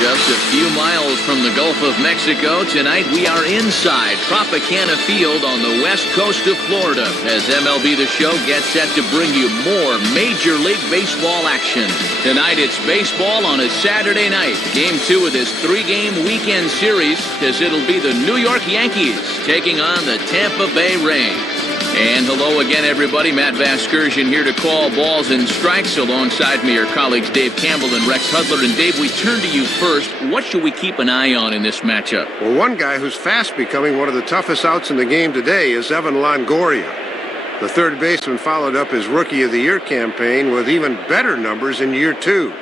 Just a few miles from the Gulf of Mexico, tonight we are inside Tropicana Field on the west coast of Florida as MLB The Show gets set to bring you more Major League Baseball action. Tonight it's baseball on a Saturday night. Game 2 of this 3-game weekend series as it'll be the New York Yankees taking on the Tampa Bay Rays. And hello again, everybody. Matt Vasgersian here to call balls and strikes. Alongside me are colleagues Dave Campbell and Rex Hudler. And Dave, we turn to you first. What should we keep an eye on in this matchup? Well, one guy who's fast becoming one of the toughest outs in the game today is Evan Longoria. The third baseman followed up his Rookie of the Year campaign with even better numbers in year 2.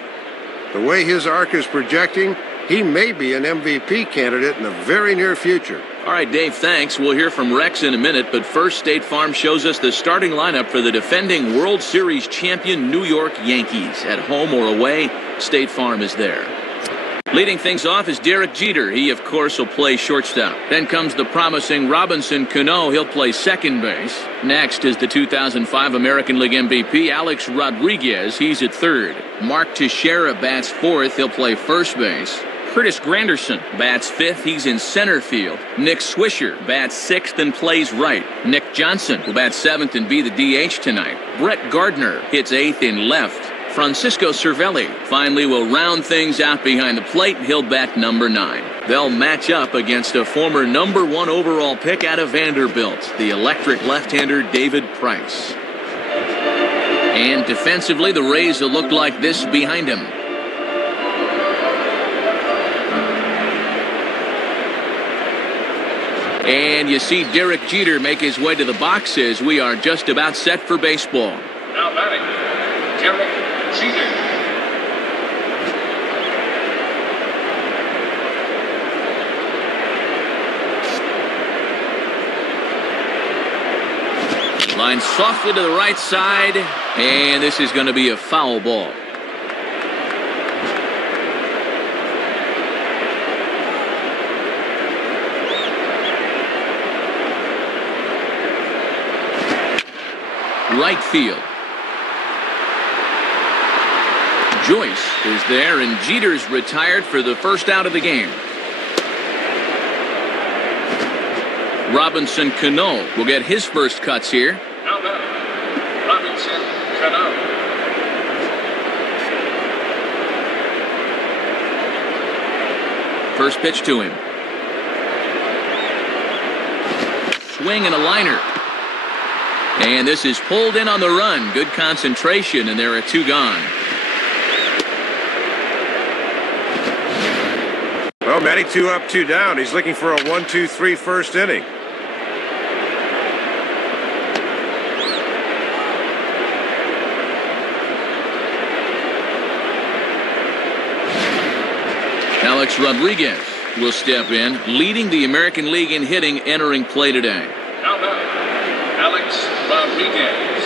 The way his arc is projecting, he may be an MVP candidate in the very near future. All right, Dave, thanks. We'll hear from Rex in a minute, but first, State Farm shows us the starting lineup for the defending World Series champion New York Yankees. At home or away, State Farm is there. Leading things off is Derek Jeter. He, of course, will play shortstop. Then comes the promising Robinson Cano. He'll play second base. Next is the 2005 American League MVP, Alex Rodriguez. He's at third. Mark Teixeira bats fourth. He'll play first base. Curtis Granderson bats fifth. He's in center field. Nick Swisher bats sixth and plays right. Nick Johnson will bat seventh and be the DH tonight. Brett Gardner hits eighth in left. Francisco Cervelli finally will round things out behind the plate. He'll bat number 9. They'll match up against a former number 1 overall pick out of Vanderbilt, the electric left-hander David Price. And defensively, the Rays will look like this behind him. And you see Derek Jeter make his way to the box as we are just about set for baseball. Now batting, Derek Jeter. Line softly to the right side, and this is going to be a foul ball. Right field. Joyce is there, and Jeter's retired for the first out of the game. Robinson Cano will get his first cuts here. Now batting, Robinson Cano. First pitch to him. Swing and a liner. And this is pulled in on the run. Good concentration, and there are 2 gone. Well, Matty, 2 up, 2 down. He's looking for a 1-2-3 first inning. Alex Rodriguez will step in, leading the American League in hitting entering play today. Now batting, Alex Rodriguez.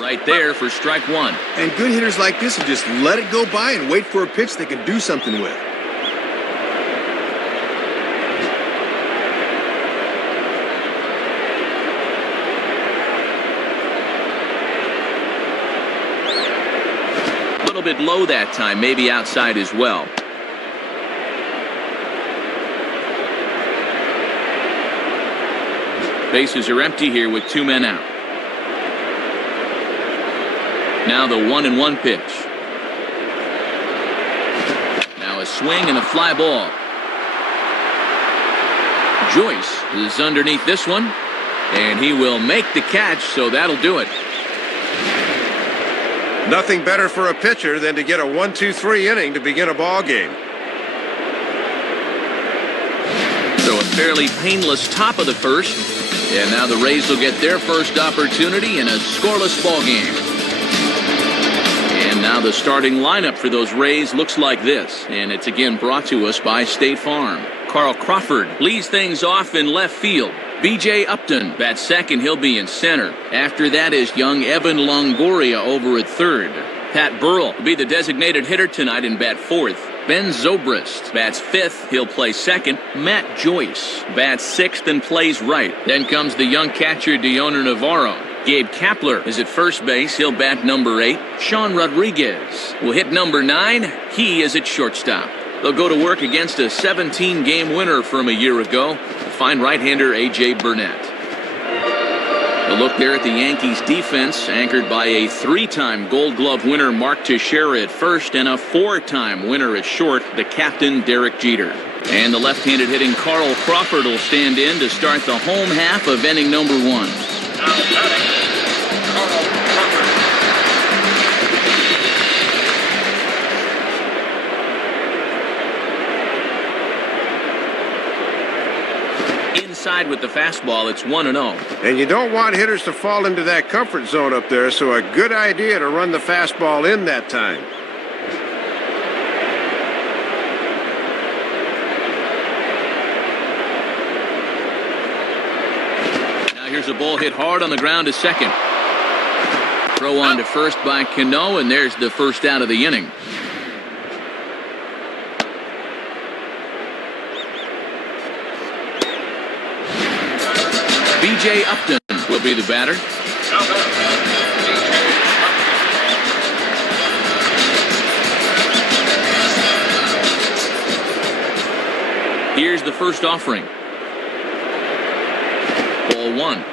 Right there for strike 1. And good hitters like this will just let it go by and wait for a pitch they can do something with. A little bit low that time, maybe outside as well. Bases are empty here with 2 men out. Now the 1-1 pitch. Now a swing and a fly ball. Joyce is underneath this one, and he will make the catch, so that'll do it. Nothing better for a pitcher than to get a 1-2-3 inning to begin a ball game. So a fairly painless top of the first, and now the Rays will get their first opportunity in a scoreless ball game. And now the starting lineup for those Rays looks like this, and it's again brought to us by State Farm. Carl Crawford leads things off in left field. B.J. Upton bats second. He'll be in center. After that is young Evan Longoria over at third. Pat Burrell will be the designated hitter tonight and bat fourth. Ben Zobrist bats fifth. He'll play second. Matt Joyce bats sixth and plays right. Then comes the young catcher Deoner Navarro. Gabe Kapler is at first base. He'll bat number 8. Sean Rodriguez will hit number 9. He is at shortstop. They'll go to work against a 17-game winner from a year ago, fine right-hander A.J. Burnett. A look there at the Yankees defense, anchored by a 3-time Gold Glove winner Mark Teixeira at first and a 4-time winner at short, the captain Derek Jeter. And the left-handed hitting Carl Crawford will stand in to start the home half of inning number 1. Now batting, Carl Crawford. Inside with the fastball, it's 1-0. And you don't want hitters to fall into that comfort zone up there, so a good idea to run the fastball in that time. Now here's a ball hit hard on the ground to second. Throw on to first by Cano, and there's the first out of the inning. B.J. Upton will be the batter. Here's the first offering. Ball 1.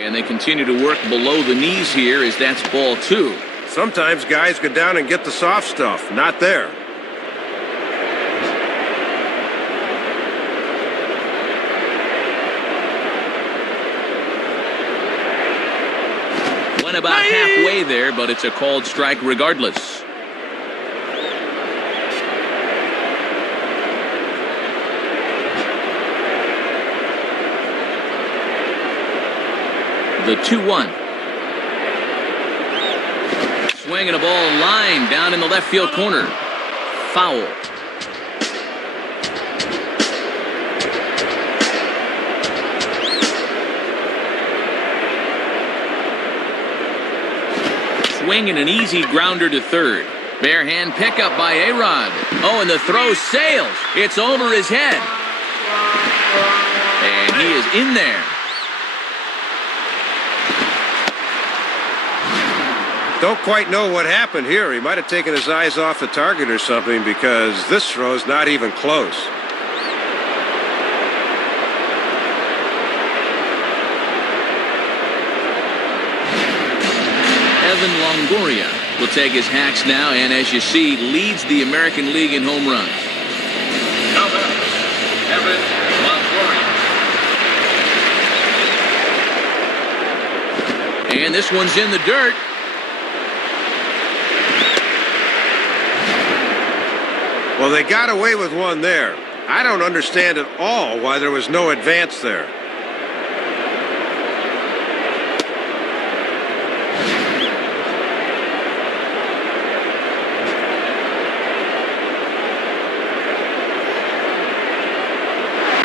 And they continue to work below the knees here as that's ball 2. Sometimes guys go down and get the soft stuff. Not there. Went about halfway there, but it's a called strike regardless. The 2-1. Swinging a ball line down in the left field corner. Foul. Swinging an easy grounder to third. Bare hand pickup by A-Rod. Oh, and the throw sails. It's over his head. And he is in there. Don't quite know what happened here. He might have taken his eyes off the target or something, because this throw's not even close. Evan Longoria will take his hacks now, and as you see, leads the American League in home runs. Now batting, Evan Longoria. And this one's in the dirt. Well, they got away with one there. I don't understand at all why there was no advance there.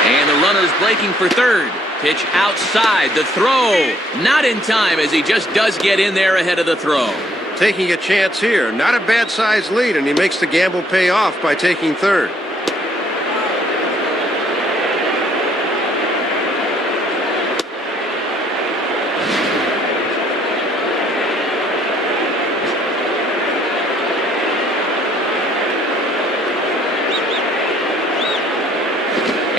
And the runner's breaking for third. Pitch outside. The throw. Not in time, as he just does get in there ahead of the throw. Taking a chance here. Not a bad-sized lead, and he makes the gamble pay off by taking third.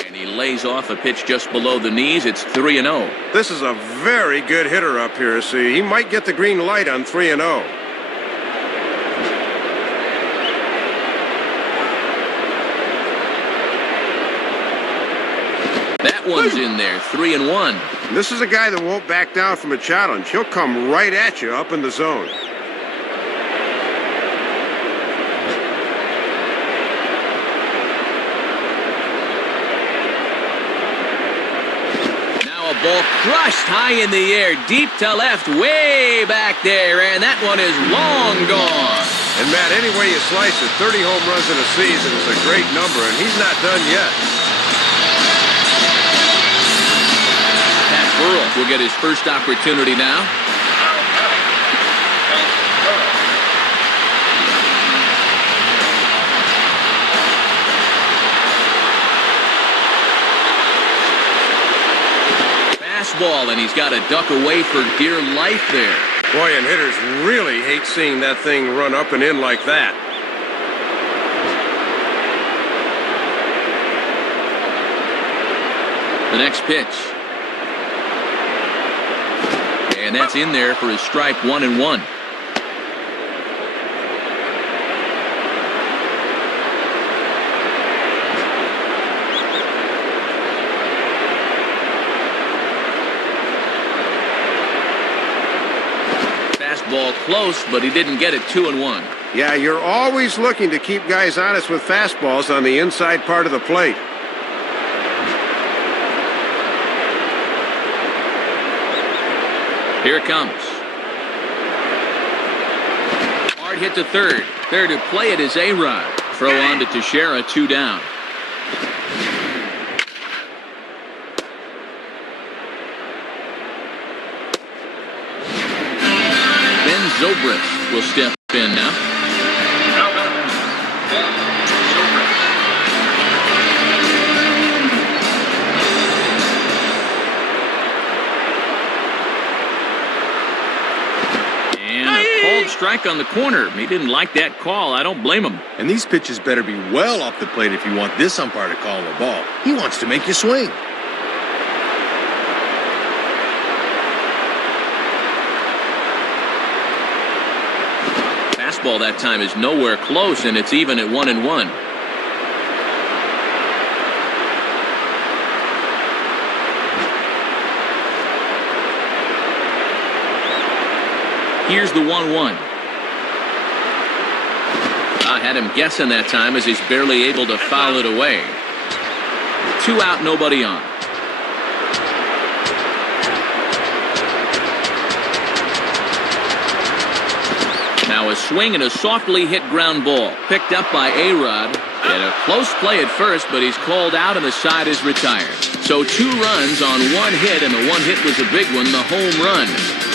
And he lays off a pitch just below the knees. It's 3-0. This is a very good hitter up here, so he might get the green light on 3-0. That one's in there, 3-1. This is a guy that won't back down from a challenge. He'll come right at you up in the zone. Now a ball crushed high in the air, deep to left, way back there, and that one is long gone. And, Matt, any way you slice it, 30 home runs in a season is a great number, and he's not done yet. Pat Burrell will get his first opportunity now. Fastball, and he's got to duck away for dear life there. Boy, and hitters really hate seeing that thing run up and in like that. The next pitch. And that's in there for his strike 1-1. Fastball close, but he didn't get it 2-1. Yeah, you're always looking to keep guys honest with fastballs on the inside part of the plate. Here it comes. Hard hit to third. There to play it is A-Rod. Throw on to Teixeira, 2 down. Ben Zobrist will step in now. Strike on the corner. He didn't like that call. I don't blame him. And these pitches better be well off the plate if you want this umpire to call a ball. He wants to make you swing. Fastball that time is nowhere close, and it's even at 1-1. Here's the 1-1. I had him guessing that time as he's barely able to foul it away. 2 out, nobody on. Now a swing and a softly hit ground ball. Picked up by A-Rod. And a close play at first, but he's called out and the side is retired. So 2 runs on 1 hit, and the 1 hit was a big one, the home run.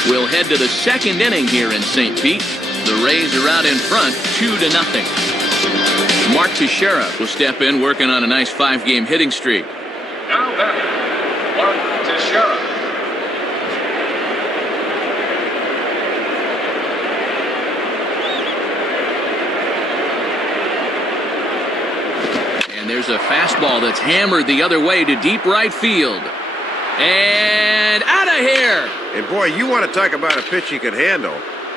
We'll head to the second inning here in St. Pete. The Rays are out in front, 2-0. Mark Teixeira will step in, working on a nice 5-game hitting streak. Now batting, Mark Teixeira. And there's a fastball that's hammered the other way to deep right field. And out of here! And boy, you want to talk about a pitch he could handle.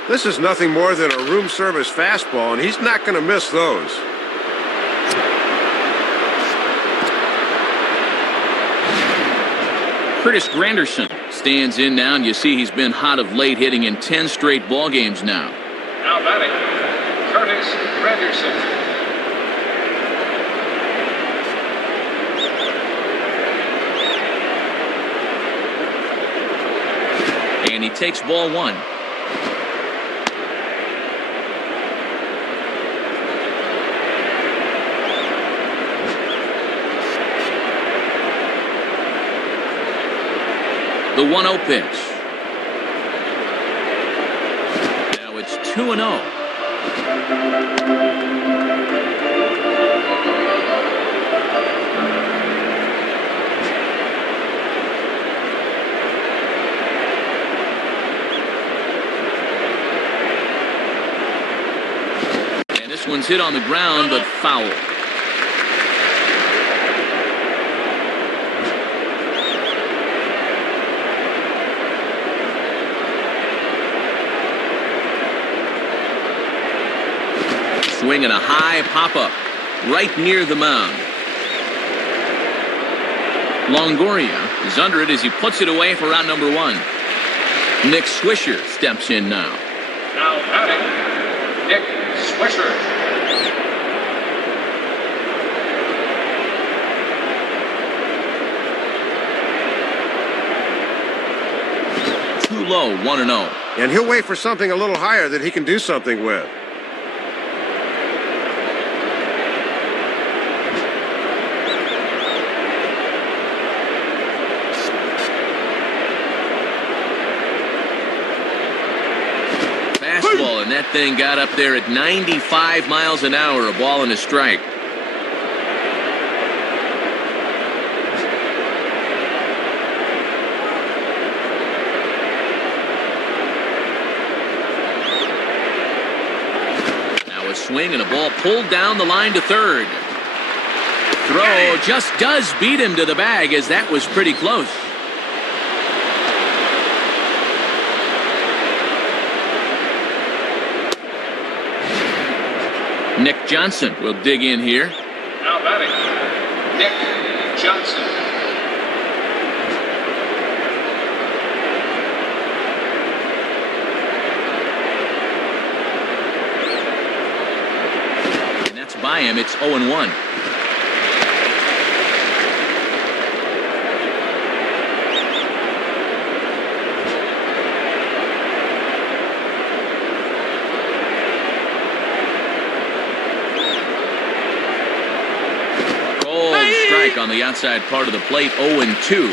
This is nothing more than a room service fastball, and he's not going to miss those. Curtis Granderson stands in now, and you see he's been hot of late, hitting in 10 straight ball games now. Now batting, Curtis Granderson. And he takes ball 1. The 1-0 pitch. Now it's 2-0. This one's hit on the ground, but foul. Swinging a high pop-up right near the mound. Longoria is under it as he puts it away for out number 1. Nick Swisher steps in now. Now batting, Nick Swisher. Too low, 1-0. And he'll wait for something a little higher that he can do something with. that thing got up there at 95 miles an hour, a ball and a strike. Now a swing and a ball pulled down the line to third. Throw just does beat him to the bag, as that was pretty close. Nick Johnson will dig in here. Now batting, Nick Johnson. And that's by him. It's 0-1. On the outside part of the plate, 0-2.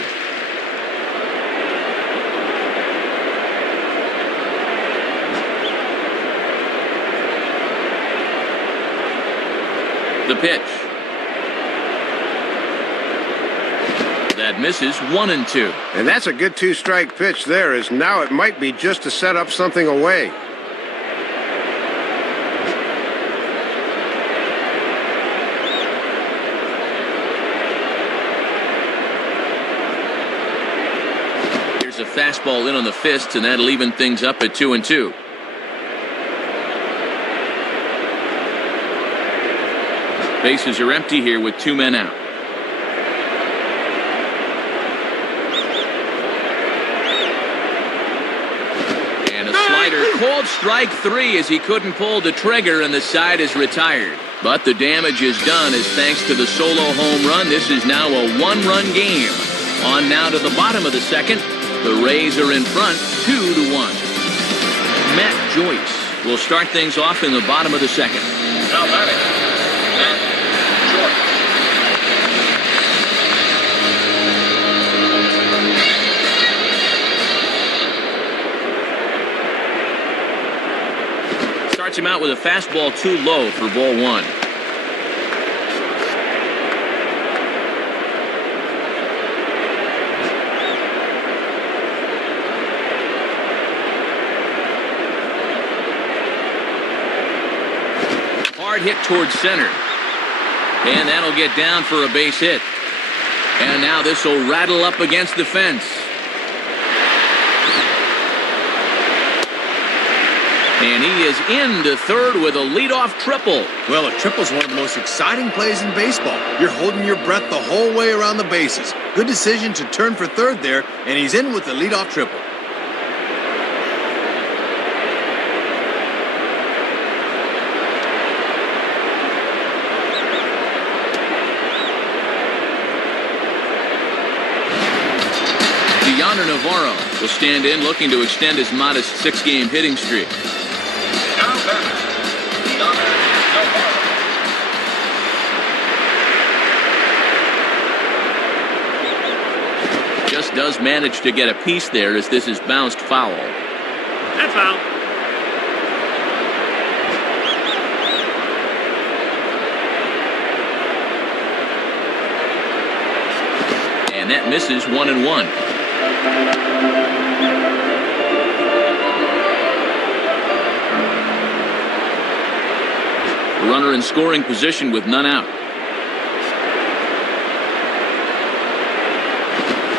The pitch. That misses, 1-2. And that's a good two-strike pitch there, as now it might be just to set up something away. A fastball in on the fist, and that'll even things up at 2-2. Bases are empty here with 2 men out. And a slider, called strike 3, as he couldn't pull the trigger, and the side is retired. But the damage is done, as thanks to the solo home run, this is now a 1-run game. On now to the bottom of the second. The Rays are in front, 2-1. Matt Joyce will start things off in the bottom of the second. Now batting, Matt Joyce. Starts him out with a fastball too low for ball 1. Hard hit towards center. And that'll get down for a base hit. And now this will rattle up against the fence. And he is into third with a leadoff triple. Well, a triple's one of the most exciting plays in baseball. You're holding your breath the whole way around the bases. Good decision to turn for third there, and he's in with the leadoff triple. Navarro will stand in, looking to extend his modest 6-game hitting streak. Now batting, Navarro. Just does manage to get a piece there, as this is bounced foul. That's foul. And that misses, 1-1. Runner in scoring position with none out.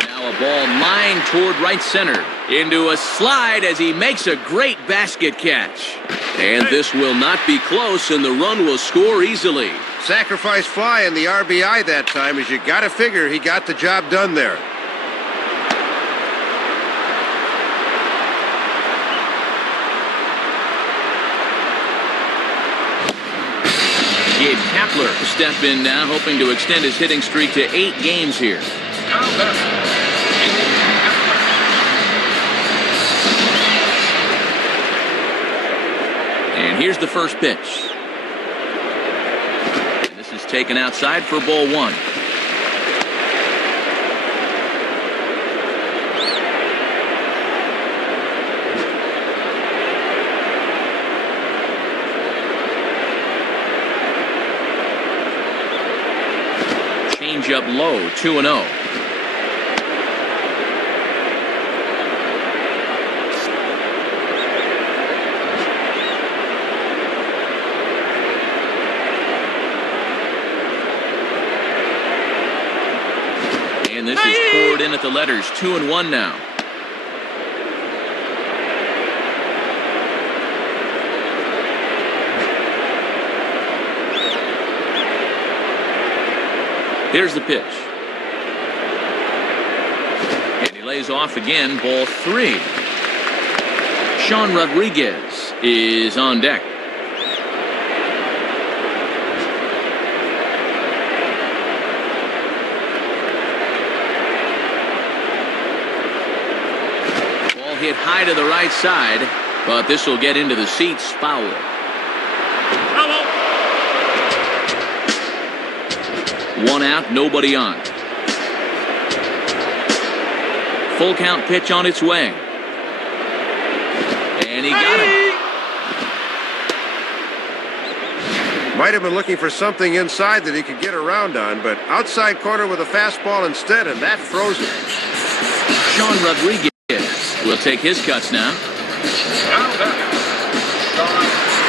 Now a ball lined toward right center. Into a slide as he makes a great basket catch. And this will not be close, and the run will score easily. Sacrifice fly in the RBI that time, as you got to figure he got the job done there. Gabe Kapler will step in now, hoping to extend his hitting streak to 8 games here. Now batting, And here's the first pitch. And this is taken outside for ball 1. Change-up low, 2-0. And this is poured in at the letters, 2-1 now. Here's the pitch. And he lays off again, ball 3. Sean Rodriguez is on deck. Ball hit high to the right side, but this will get into the seats, foul. One out, nobody on. Full count pitch on its way. And he got him. Might have been looking for something inside that he could get around on, but outside corner with a fastball instead, and that froze him. Sean Rodriguez will take his cuts now. Now batting, Sean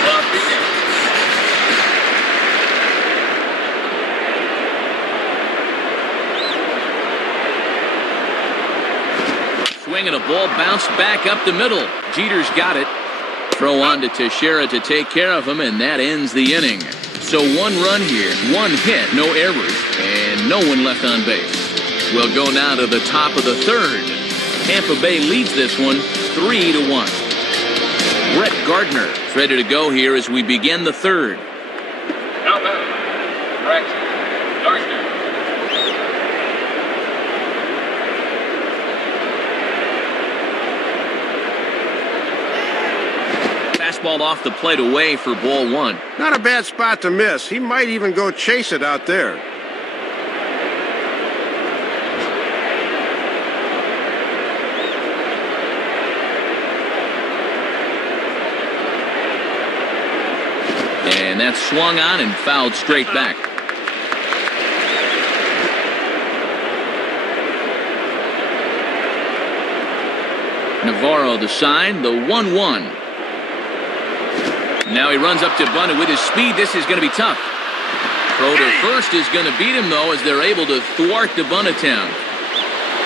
Rodriguez. Swing and a ball bounced back up the middle. Jeter's got it. Throw on to Teixeira to take care of him, and that ends the inning. So 1 run here, 1 hit, no errors, and no one left on base. We'll go now to the top of the 3rd. Tampa Bay leads this one 3-1. Brett Gardner is ready to go here as we begin the 3rd. Now batting, Brett Gardner. Fastball off the plate away for ball 1. Not a bad spot to miss. He might even go chase it out there. And that's swung on and fouled straight back. Navarro the sign, the 1-1. Now he runs up to bunt, and with his speed, this is going to be tough. Throw to first is going to beat him, though, as they're able to thwart the bunt attempt.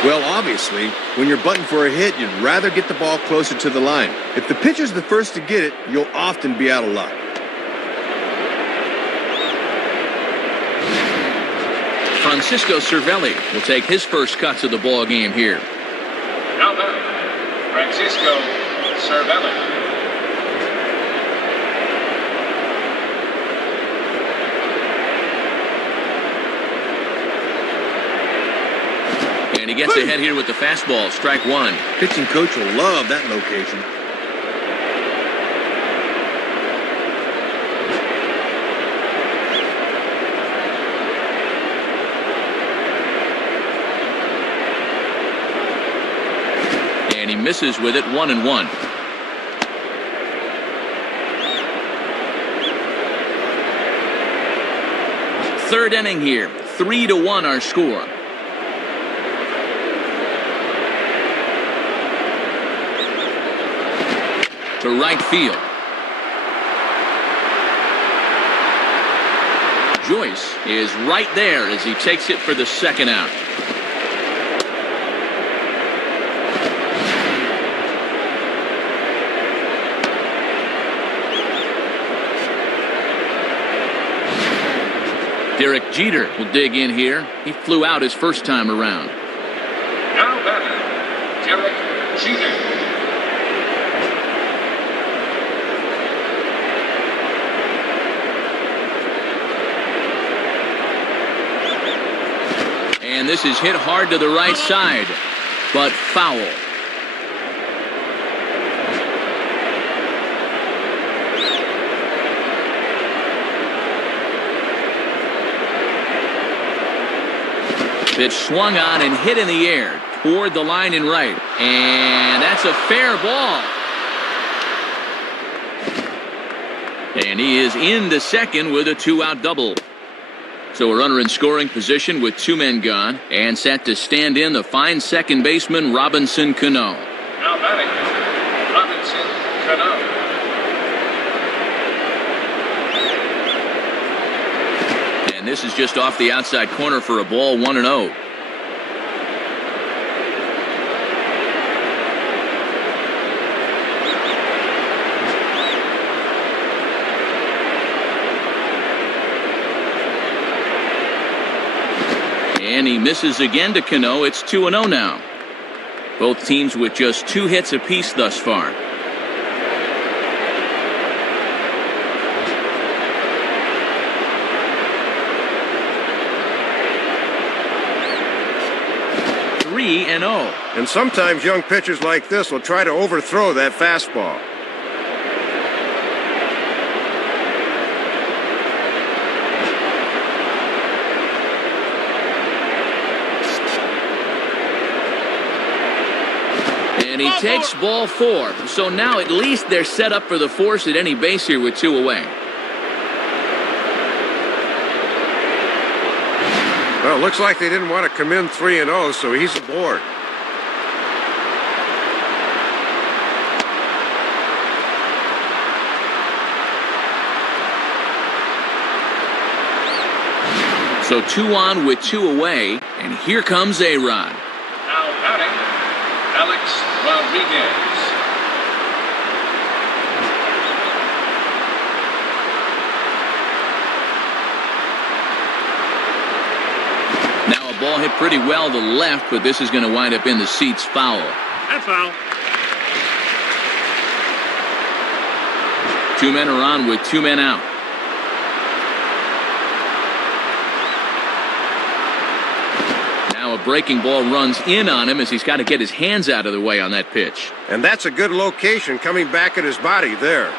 Well, obviously, when you're butting for a hit, you'd rather get the ball closer to the line. If the pitcher's the first to get it, you'll often be out of luck. Francisco Cervelli will take his first cuts of the ball game here. Now batting, Francisco Cervelli. And he gets ahead here with the fastball, strike 1. Pitching coach will love that location. And he misses with it, 1-1. Third inning here, 3-1 our score. To right field. Joyce is right there as he takes it for the 2nd out. Derek Jeter will dig in here. He flew out his first time around. Now batting, Derek Jeter. And this is hit hard to the right side, but foul. Pitch swung on and hit in the air toward the line and right. And that's a fair ball. And he is into second with a 2-out double. So a runner in scoring position with 2 men gone, and set to stand in the fine second baseman Robinson Cano. Now batting, Robinson Cano. And this is just off the outside corner for a ball, 1-0. And he misses again to Cano. It's 2-0 now. Both teams with just 2 hits apiece thus far. And And sometimes young pitchers like this will try to overthrow that fastball. And he takes ball 4. So now at least they're set up for the force at any base here with 2 away. Well, it looks like they didn't want to come in 3-0, so he's aboard. So 2 on with 2 away, and here comes A-Rod. Now batting, Alex Rodriguez. Now a ball hit pretty well to the left, but this is going to wind up in the seats foul. That's foul. 2 men are on with 2 men out. Now a breaking ball runs in on him as he's got to get his hands out of the way on that pitch. And that's a good location coming back at his body there.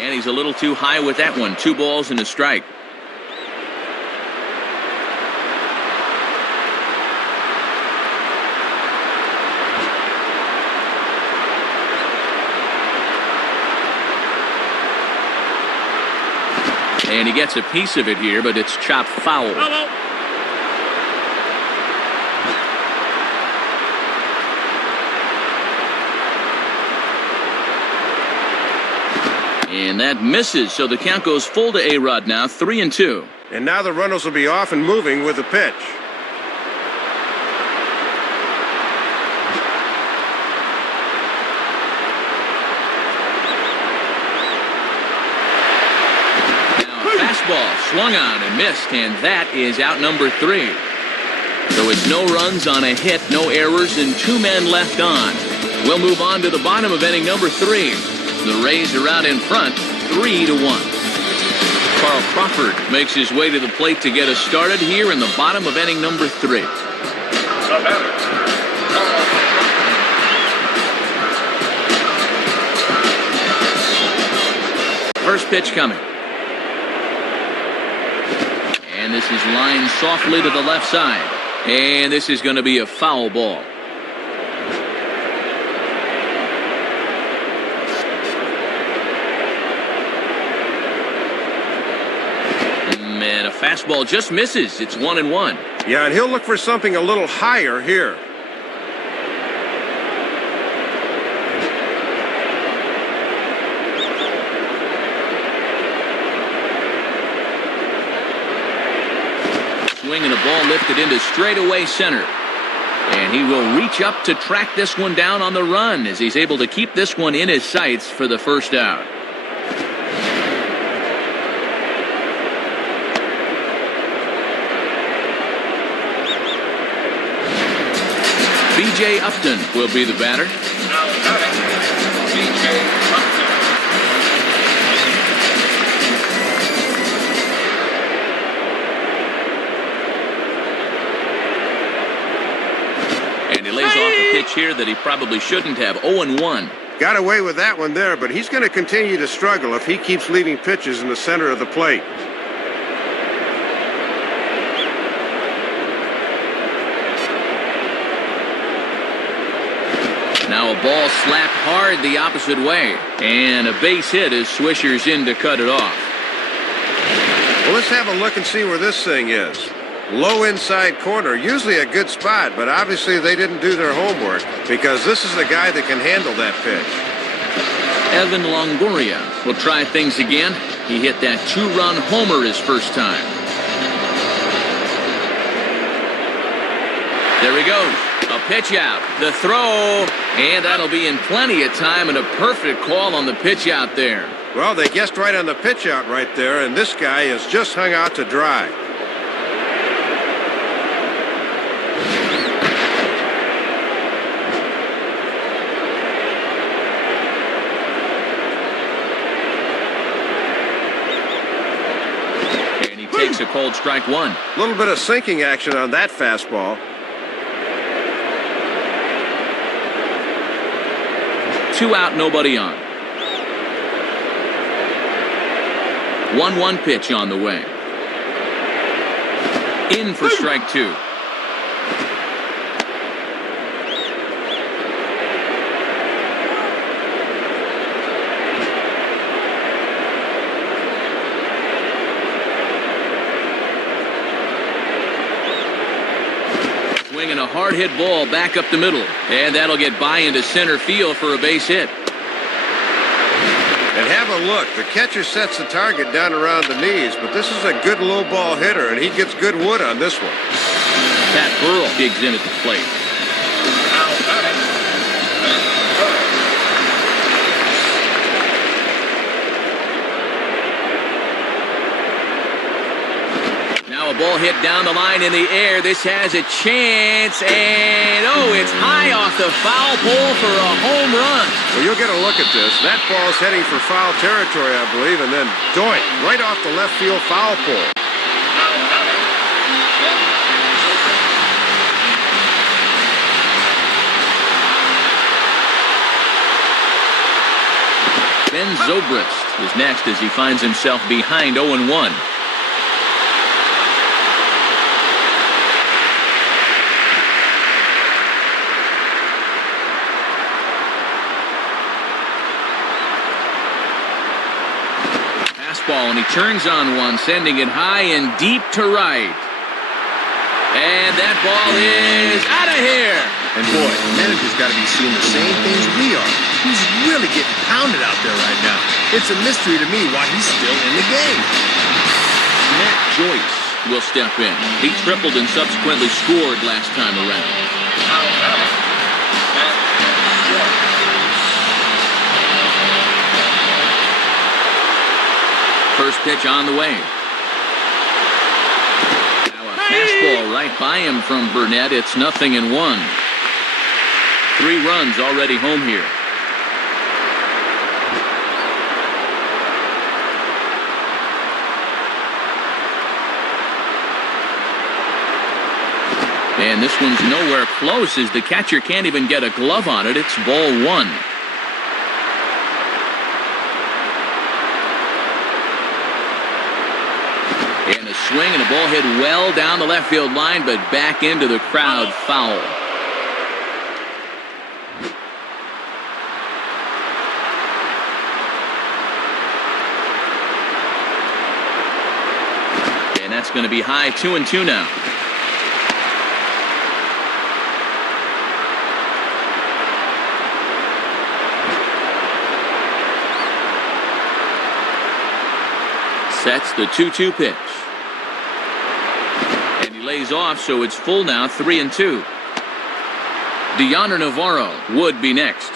And he's a little too high with that one. 2 balls and a strike. And he gets a piece of it here, but it's chopped foul. And that misses, so the count goes full to A-Rod now, 3-2. And now the runners will be off and moving with the pitch. Fastball swung on and missed, and that is out number 3. So it's no runs on a hit, no errors, and 2 men left on. We'll move on to the bottom of inning number 3. The Rays are out in front, 3-1. Carl Crawford makes his way to the plate to get us started here in the bottom of inning number 3. The batter, First pitch coming. And this is lined softly to the left side. And this is going to be a foul ball. Man, a fastball just misses. It's 1-1. Yeah, and he'll look for something a little higher here. Swing and a ball lifted into straightaway center. And he will reach up to track this one down on the run as he's able to keep this one in his sights for the first out. B.J. Upton will be the batter. now batting, B.J. Upton. And he lays off a pitch here that he probably shouldn't have. 0-1. Got away with that one there, but he's going to continue to struggle if he keeps leaving pitches in the center of the plate. Now a ball slapped hard the opposite way. And a base hit as Swisher's in to cut it off. Well, let's have a look and see where this thing is. Low inside corner, usually a good spot, but obviously they didn't do their homework because this is the guy that can handle that pitch. Evan Longoria will try things again. He hit that 2-run homer his first time. There he goes. A pitch out. The throw. And that'll be in plenty of time and a perfect call on the pitch out there. Well, they guessed right on the pitch out right there, and this guy is just hung out to dry. Takes a cold strike one. A little bit of sinking action on that fastball. 2 out, nobody on. 1-1 pitch on the way. In for strike 2. Swinging a hard-hit ball back up the middle. And that'll get by into center field for a base hit. And have a look. The catcher sets the target down around the knees, but this is a good low ball hitter, and he gets good wood on this one. Pat Burrell digs in at the plate. Now batting. Now a ball hit down the line in the air. This has a chance, and oh, it's high off the foul pole for a home run. Well, you'll get a look at this. That ball's heading for foul territory, I believe, and then doink, right off the left field foul pole. Ben Zobrist is next as he finds himself behind 0-1. Fastball, and he turns on one, sending it high and deep to right. And that ball is out of here. And boy, the manager's got to be seeing the same things we are. He's really getting pounded out there right now. It's a mystery to me why he's still in the game. Matt Joyce will step in. He tripled and subsequently scored last time around. First pitch on the way. Now a fastball right by him from Burnett. It's 0-1. 3 runs already home here. And this one's nowhere close as the catcher can't even get a glove on it. It's ball 1. And a swing and a ball hit well down the left field line, but back into the crowd foul. And that's going to be high 2-2 now. Sets the 2-2 pitch. And he lays off, so it's full now, 3-2. Deoner Navarro would be next.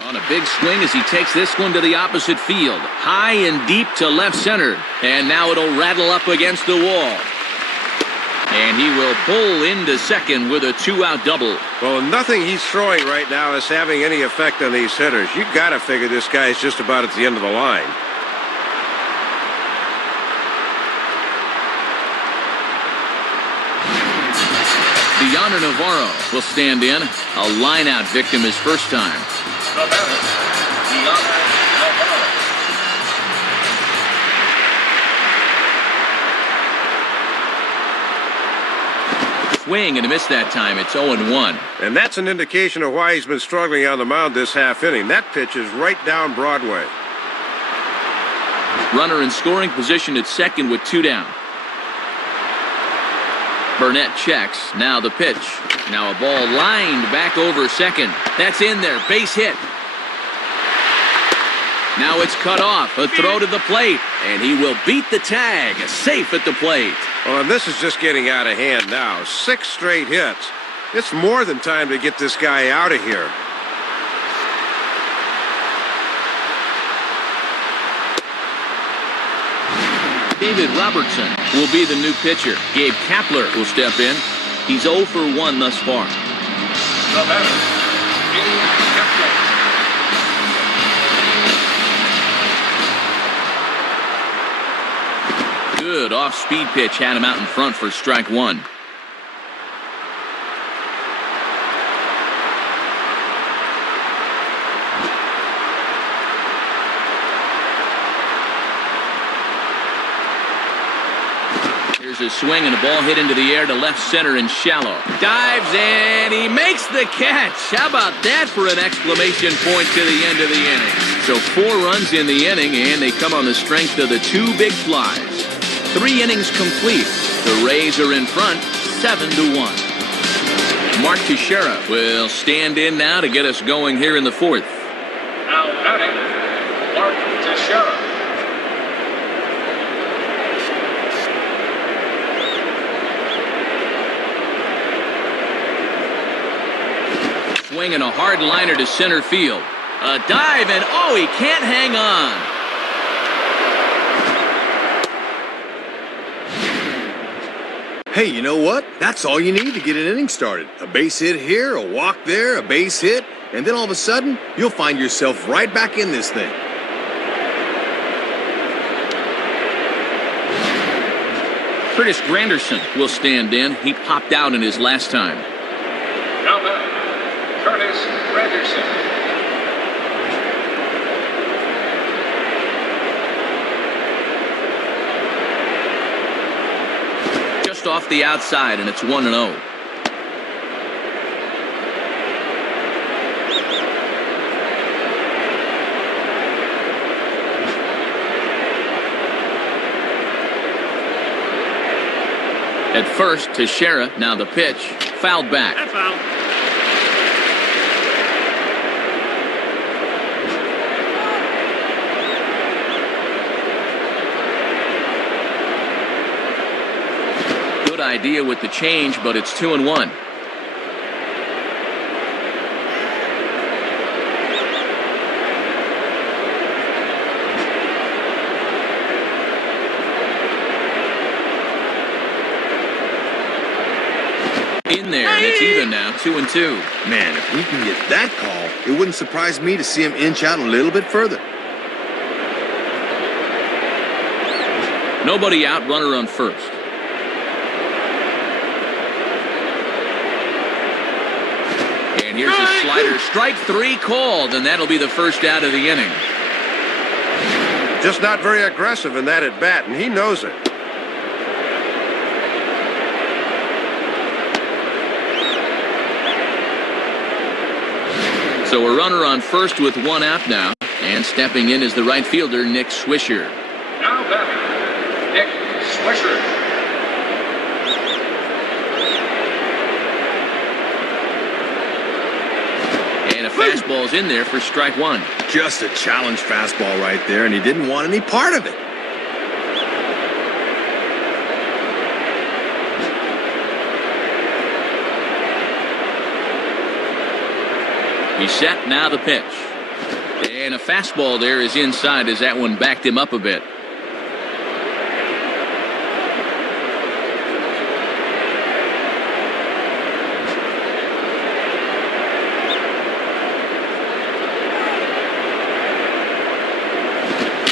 On a big swing as he takes this one to the opposite field. High and deep to left center. And now it'll rattle up against the wall. And he will pull into second with a 2-out double. Well, nothing he's throwing right now is having any effect on these hitters. You've got to figure this guy's just about at the end of the line. Deoner Navarro will stand in. A line-out victim his first time. The batter, Deoner Navarro. swing and a miss that time. It's 0-1. And that's an indication of why he's been struggling on the mound this half inning. That pitch is right down Broadway. Runner in scoring position at second with 2 down. Burnett checks. Now the pitch. Now a ball lined back over second. That's in there. Base hit. Now it's cut off. A throw to the plate. And he will beat the tag. Safe at the plate. Well, and this is just getting out of hand now. 6 straight hits. It's more than time to get this guy out of here. David Robertson will be the new pitcher. Gabe Kapler will step in. He's 0 for 1 thus far. The batter, Gabe Kapler. Good off-speed pitch had him out in front for strike 1. Here's a swing and a ball hit into the air to left center and shallow. Dives and he makes the catch. How about that for an exclamation point to the end of the inning? So 4 runs in the inning, and they come on the strength of the 2 big flies. 3 innings complete. The Rays are in front, 7-1. Mark Teixeira will stand in now to get us going here in the 4th. Now batting, Mark Teixeira. Swinging a hard liner to center field. A dive, and oh, he can't hang on. Hey, you know what? That's all you need to get an inning started. A base hit here, a walk there, a base hit, and then all of a sudden, you'll find yourself right back in this thing. Curtis Granderson will stand in. He popped out in his last time. Now batting, Curtis Granderson. Off the outside, and it's 1-0. At first, Teixeira. Now the pitch. Fouled back. That's out. Good idea with the change, but it's 2-1. In there, and it's even now, 2-2. Man, if we can get that call, it wouldn't surprise me to see him inch out a little bit further. Nobody out, runner on first. And here's a slider. Strike 3 called, and that'll be the first out of the inning. Just not very aggressive in that at bat, and he knows it. So a runner on first with 1 out now, and stepping in is the right fielder, Nick Swisher. Now batting, Nick Swisher. And a fastball's in there for strike 1. Just a challenge fastball right there, and he didn't want any part of it. He's set, now the pitch. And a fastball there is inside as that one backed him up a bit.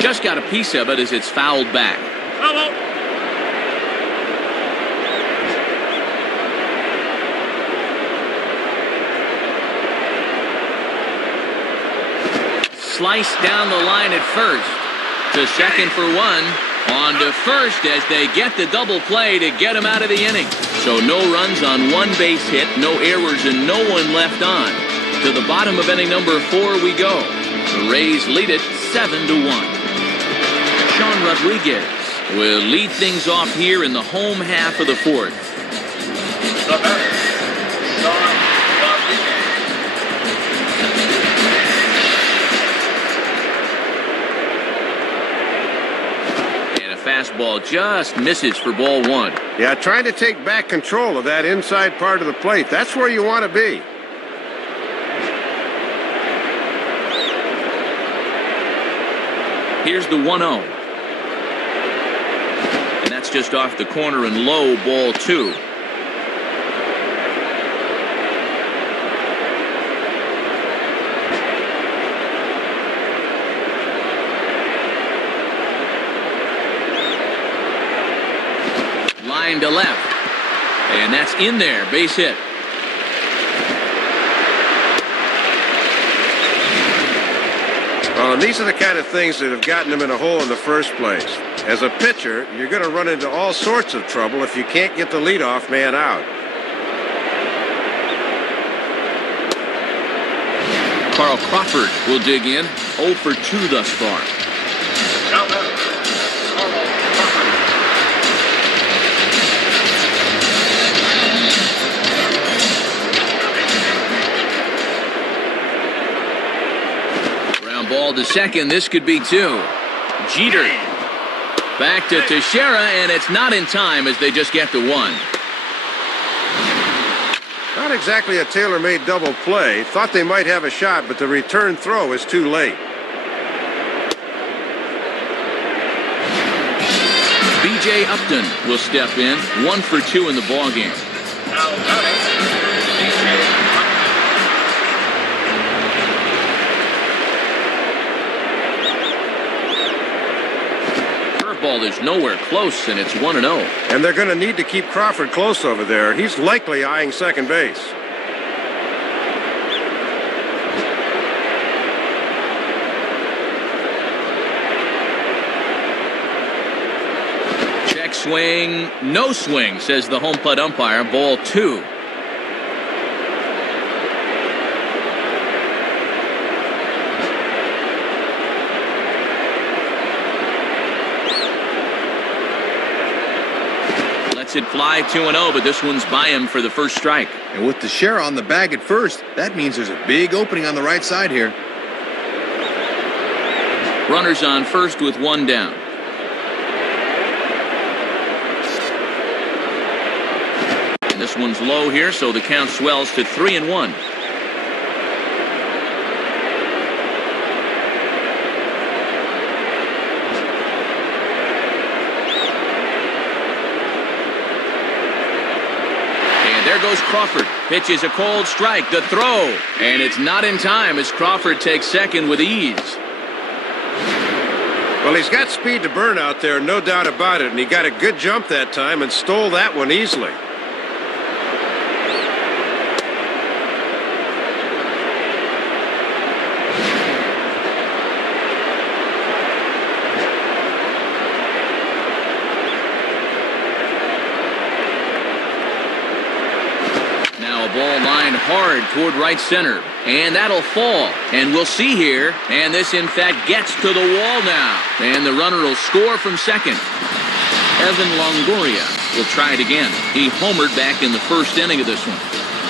Just got a piece of it as it's fouled back. Sliced down the line at first. To second for 1. On to first as they get the double play to get him out of the inning. So no runs on one base hit, no errors, and no one left on. To the bottom of inning number 4 we go. The Rays lead it 7-1. Sean Rodriguez will lead things off here in the home half of the 4th. The batter, Sean Rodriguez. And a fastball just misses for ball 1. Yeah, trying to take back control of that inside part of the plate. That's where you want to be. Here's the 1-0. And that's just off the corner and low, ball 2. Line to left. And that's in there, base hit. And these are the kind of things that have gotten him in a hole in the first place. As a pitcher, you're going to run into all sorts of trouble if you can't get the leadoff man out. Carl Crawford will dig in. 0 for 2 thus far. Now batter, Carl Crawford. Ground ball to second. This could be 2. Jeter. Back to Teixeira, and it's not in time as they just get to 1. Not exactly a tailor-made double play. Thought they might have a shot, but the return throw is too late. B.J. Upton will step in. 1 for 2 in the ballgame. Now batting, B.J. Curveball is nowhere close, and it's 1-0. And they're going to need to keep Crawford close over there. He's likely eyeing second base. Check swing, no swing, says the home plate umpire. Ball 2. Lets it fly 2-0, but this one's by him for the first strike. And with Teixeira on the bag at first, that means there's a big opening on the right side here. Runners on first with 1 down. And this one's low here, so the count swells to 3-1. There goes Crawford. Pitch is a cold strike. The throw. And it's not in time as Crawford takes second with ease. Well, he's got speed to burn out there, no doubt about it. And he got a good jump that time and stole that one easily. Ball lined hard toward right center, and that'll fall, and we'll see here, and this in fact gets to the wall now, and the runner will score from second. Evan Longoria will try it again. He homered back in the first inning of this one.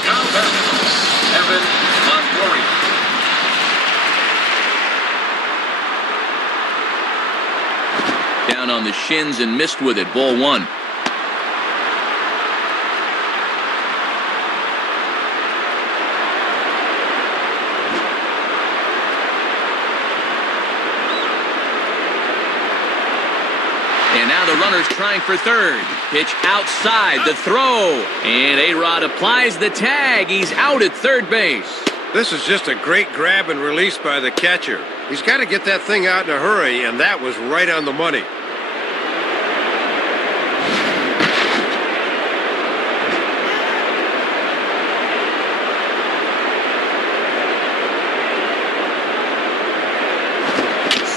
Now batting, Evan Longoria. Down on the shins and missed with it. Ball 1. And now the runner's trying for third. Pitch outside, the throw. And A-Rod applies the tag. He's out at third base. This is just a great grab and release by the catcher. He's got to get that thing out in a hurry, and that was right on the money.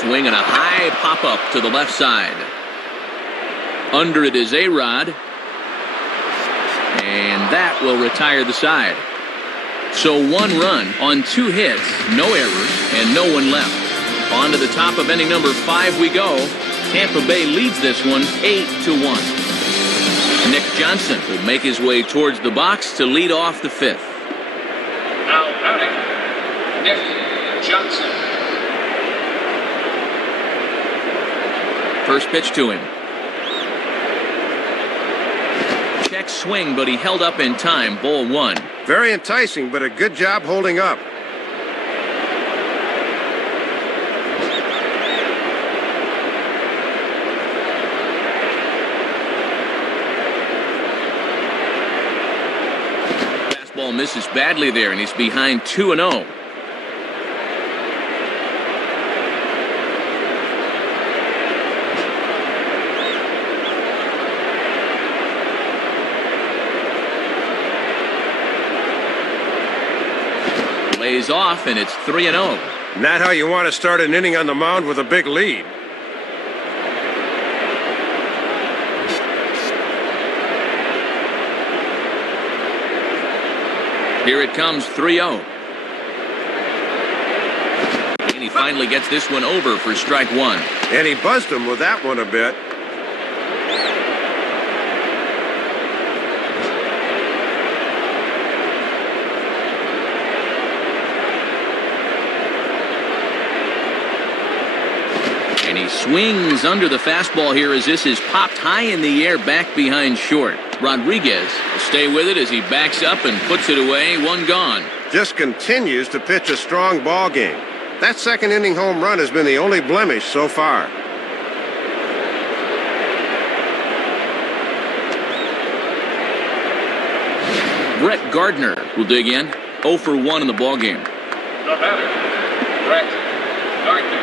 Swing and a high pop-up to the left side. Under it is A-Rod. And that will retire the side. So 1 run on 2 hits, no errors, and no one left. On to the top of inning number 5 we go. Tampa Bay leads this one 8-1. Nick Johnson will make his way towards the box to lead off the 5th. Now batting, Nick Johnson. First pitch to him. Check swing, but he held up in time. Ball 1. Very enticing, but a good job holding up. Fastball misses badly there, and he's behind 2-0. Lays off, and it's 3-0. Not how you want to start an inning on the mound with a big lead. Here it comes, 3-0. And he finally gets this one over for strike 1. And he buzzed him with that one a bit. And he swings under the fastball here as this is popped high in the air back behind short. Rodriguez will stay with it as he backs up and puts it away. 1 gone. Just continues to pitch a strong ball game. That second inning home run has been the only blemish so far. Brett Gardner will dig in. 0 for 1 in the ballgame. The batter, Brett Gardner.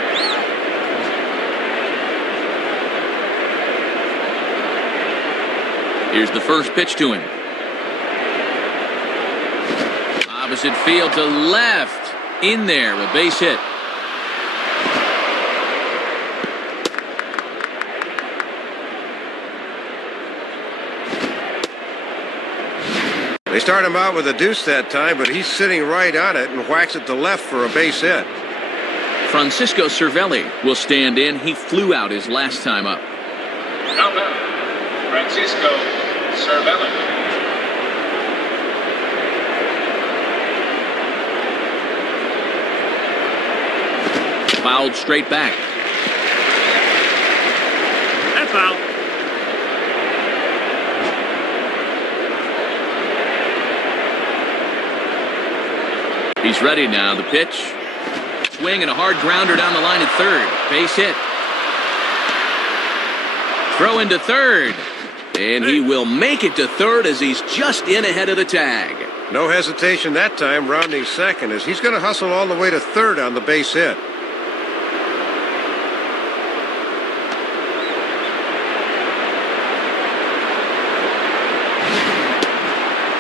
Here's the first pitch to him. Opposite field to left. In there, a base hit. They start him out with a deuce that time, but he's sitting right on it and whacks it to left for a base hit. Francisco Cervelli will stand in. He flew out his last time up. Now batting, Francisco Cervelli. Fouled straight back. That's out. He's ready now. The pitch. Swing and a hard grounder down the line at third. Base hit. Throw into third. And he will make it to third as he's just in ahead of the tag. No hesitation that time, rounding second, as he's going to hustle all the way to third on the base hit.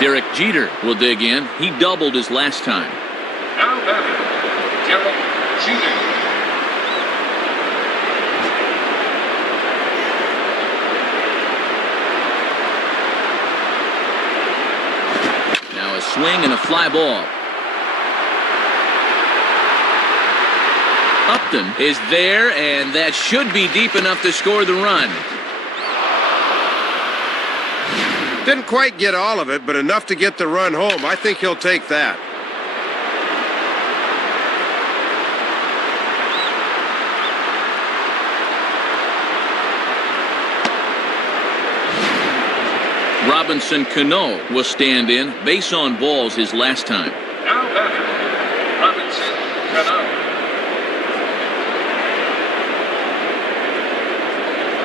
Derek Jeter will dig in. He doubled his last time. Now batting, Derek Jeter. Now a swing and a fly ball. Upton is there, and that should be deep enough to score the run. Didn't quite get all of it, but enough to get the run home. I think he'll take that. Robinson Cano will stand in. Base on balls his last time. Now batting, Robinson Cano.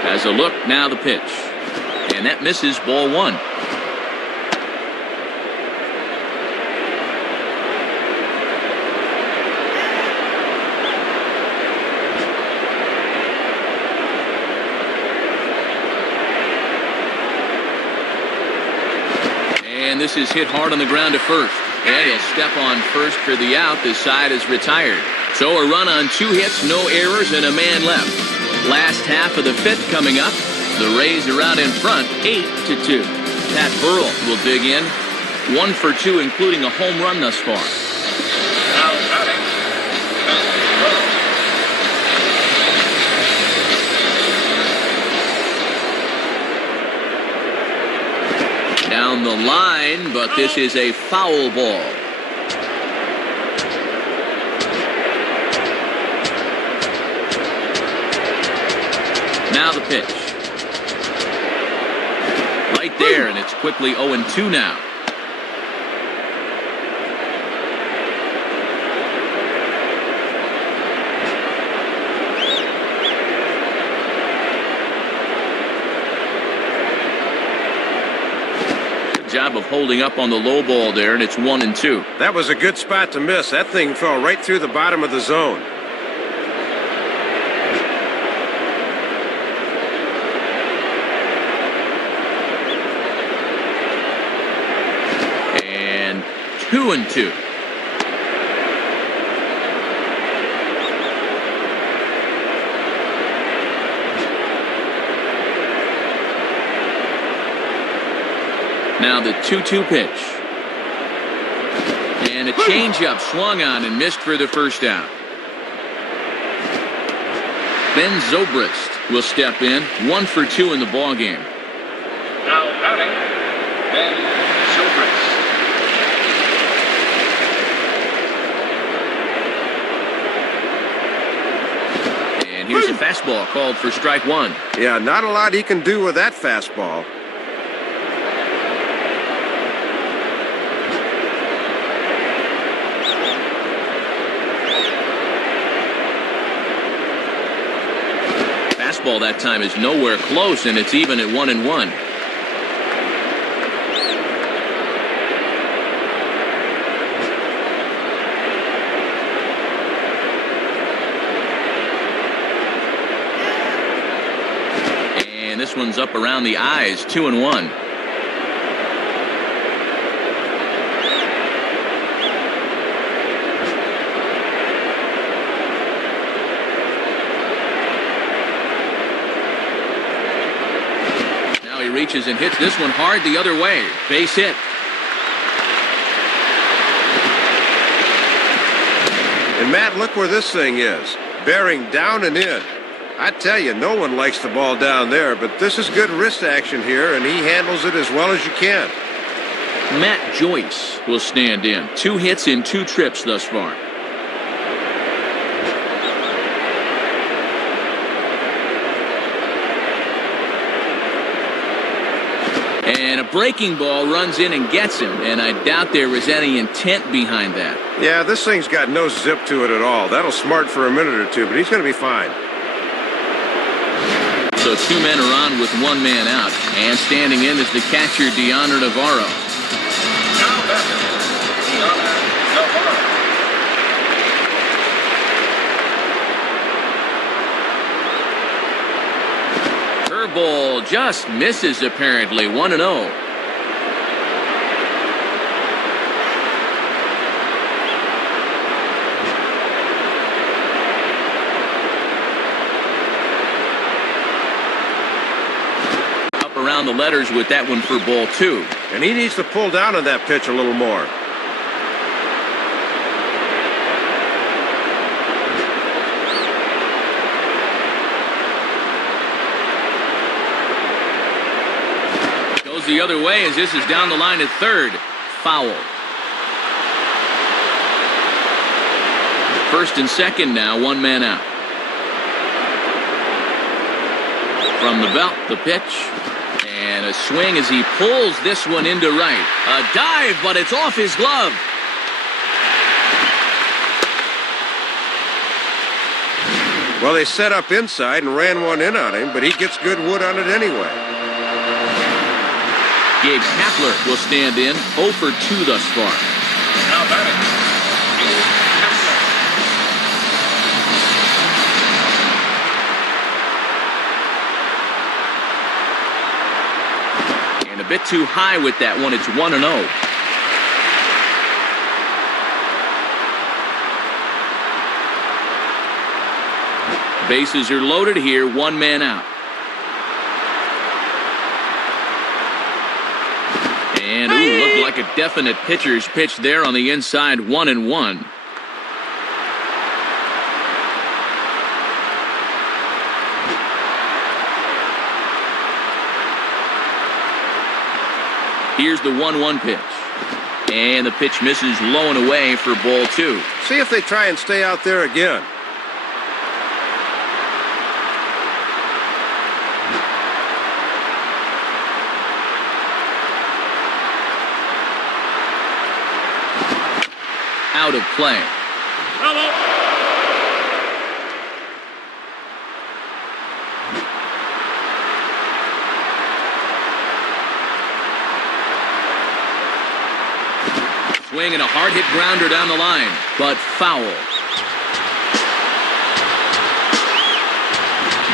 Has a look, now the pitch. And that misses, ball 1. And this is hit hard on the ground to first. And he'll step on first for the out. This side is retired. So a run on 2 hits, no errors, and a man left. Last half of the 5th coming up. The Rays are out in front, 8-2. Pat Burrell will dig in. 1 for 2, including a home run thus far. Now batting, Pat Burrell. Down the line, but this is a foul ball. Now the pitch. Right there, and it's quickly 0-2 now. Good job of holding up on the low ball there, and it's 1-2. That was a good spot to miss. That thing fell right through the bottom of the zone. And 2-2. Now the 2-2 pitch. And a changeup swung on and missed for the first down. Ben Zobrist will step in. 1 for 2 in the ballgame. Now batting, Ben Zobrist. And here's a fastball called for strike 1. Yeah, not a lot he can do with that fastball. Fastball that time is nowhere close, and it's even at 1-1. And this one's up around the eyes, 2-1. Now he reaches and hits this one hard the other way. Base hit. And Matt, look where this thing is. Bearing down and in. I tell you, no one likes the ball down there, but this is good wrist action here, and he handles it as well as you can. Matt Joyce will stand in. 2 hits in 2 trips thus far. And a breaking ball runs in and gets him, and I doubt there was any intent behind that. Yeah, this thing's got no zip to it at all. That'll smart for a minute or two, but he's going to be fine. So 2 men are on with 1 man out, and standing in is the catcher, Deoner Navarro. Now batting, Deoner Navarro. Curveball just misses apparently, 1-0. Around the letters with that one for ball 2. And he needs to pull down on that pitch a little more. Goes the other way as this is down the line at third. Foul. First and second now, 1 man out. From the belt, the pitch. And a swing as he pulls this one into right. A dive, but it's off his glove. Well, they set up inside and ran one in on him, but he gets good wood on it anyway. Gabe Kapler will stand in. 0 for 2 thus far. Now batting, Gabe Kapler. And a bit too high with that one. It's 1-0. Bases are loaded here. 1 man out. And looked like a definite pitcher's pitch there on the inside, 1-1. Here's the 1-1 pitch. And the pitch misses low and away for ball 2. See if they try and stay out there again. Out of play. Swing and a hard hit grounder down the line, but foul.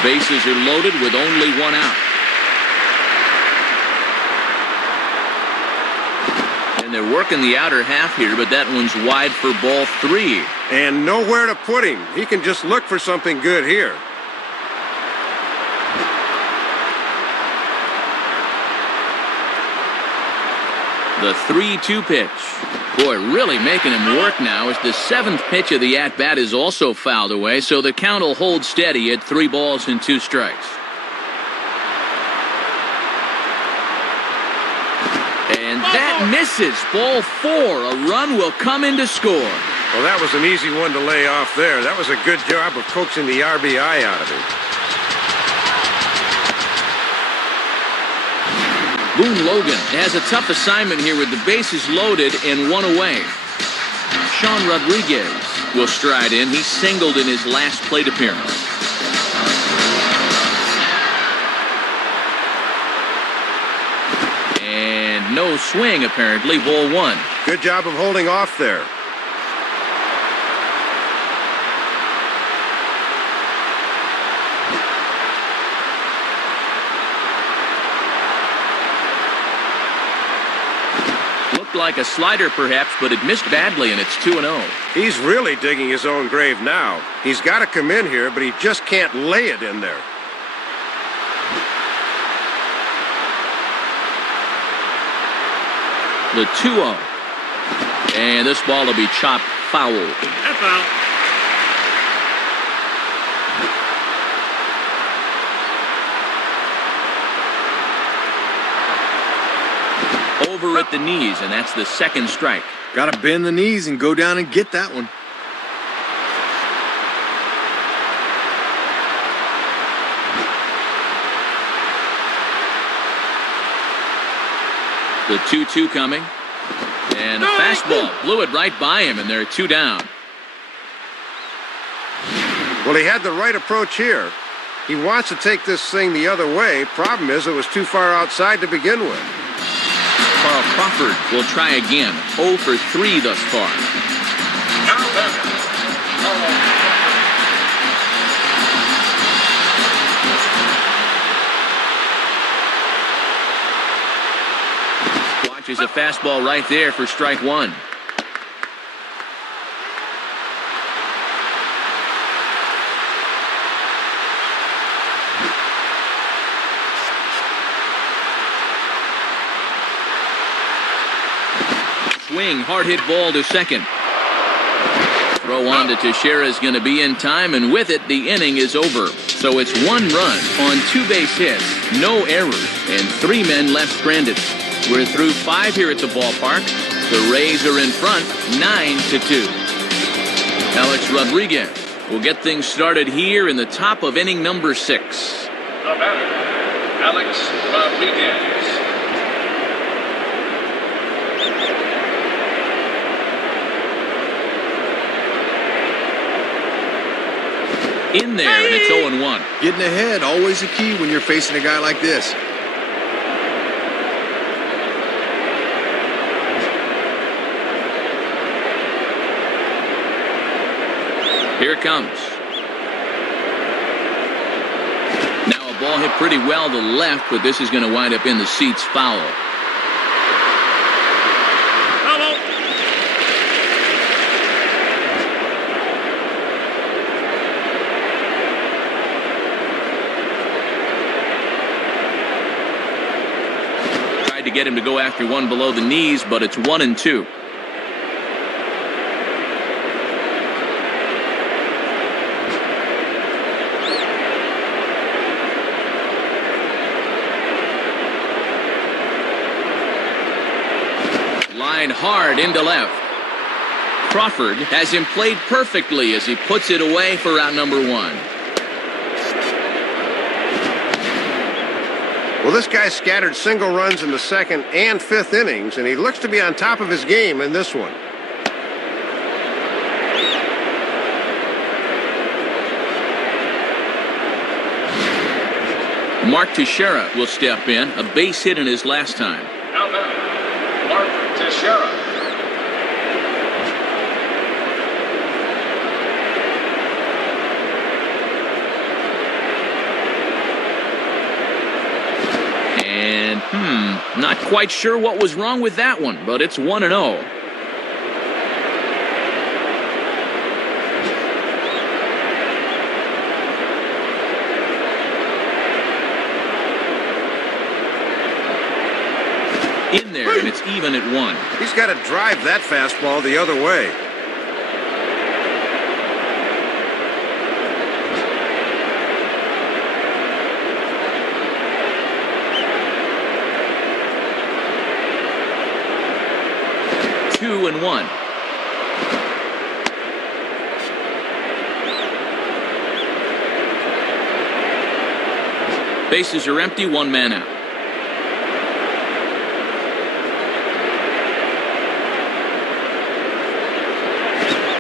Bases are loaded with only 1 out. And they're working the outer half here, but that one's wide for ball 3. And nowhere to put him. He can just look for something good here. The 3-2 pitch. Boy, really making him work now as the 7th pitch of the at-bat is also fouled away, so the count will hold steady at 3 balls and 2 strikes. And that misses. Ball 4. A run will come in to score. Well, that was an easy one to lay off there. That was a good job of coaxing the RBI out of him. Boone Logan has a tough assignment here with the bases loaded and 1 away. Sean Rodriguez will stride in. He singled in his last plate appearance. And no swing, apparently. Ball 1. Good job of holding off there. Like a slider perhaps, but it missed badly, and it's 2-0. He's really digging his own grave now. He's got to come in here, but he just can't lay it in there. The 2-0. And this ball will be chopped foul. That's foul. Over at the knees, and that's the 2nd strike. Got to bend the knees and go down and get that one. The 2-2 coming. And a fastball blew it right by him, and they're 2 down. Well, he had the right approach here. He wants to take this thing the other way. Problem is, it was too far outside to begin with. Carl Crawford will try again. 0 for 3 thus far. Now batting, Watches a fastball right there for strike 1. Swing, hard hit ball to second. Throw on to Teixeira is going to be in time, and with it, the inning is over. So it's 1 run on 2 base hits, no errors, and 3 men left stranded. We're through 5 here at the ballpark. The Rays are in front, 9-2. Alex Rodriguez will get things started here in the top of inning number 6. the batter, Alex Rodriguez. In there, and it's 0-1. Getting ahead, always a key when you're facing a guy like this. Here it comes. Now a ball hit pretty well to left, but this is going to wind up in the seats foul. to get him to go after one below the knees, but it's 1-2. Line hard into left. Crawford has him played perfectly as he puts it away for out number 1. Well, this guy scattered single runs in the second and fifth innings, and he looks to be on top of his game in this one. Mark Teixeira will step in, a base hit in his last time. Now batter, Mark Teixeira. And, not quite sure what was wrong with that one, but it's 1-0. In there, and it's even at 1. He's got to drive that fastball the other way. Two and 1. Bases are empty, 1 man out.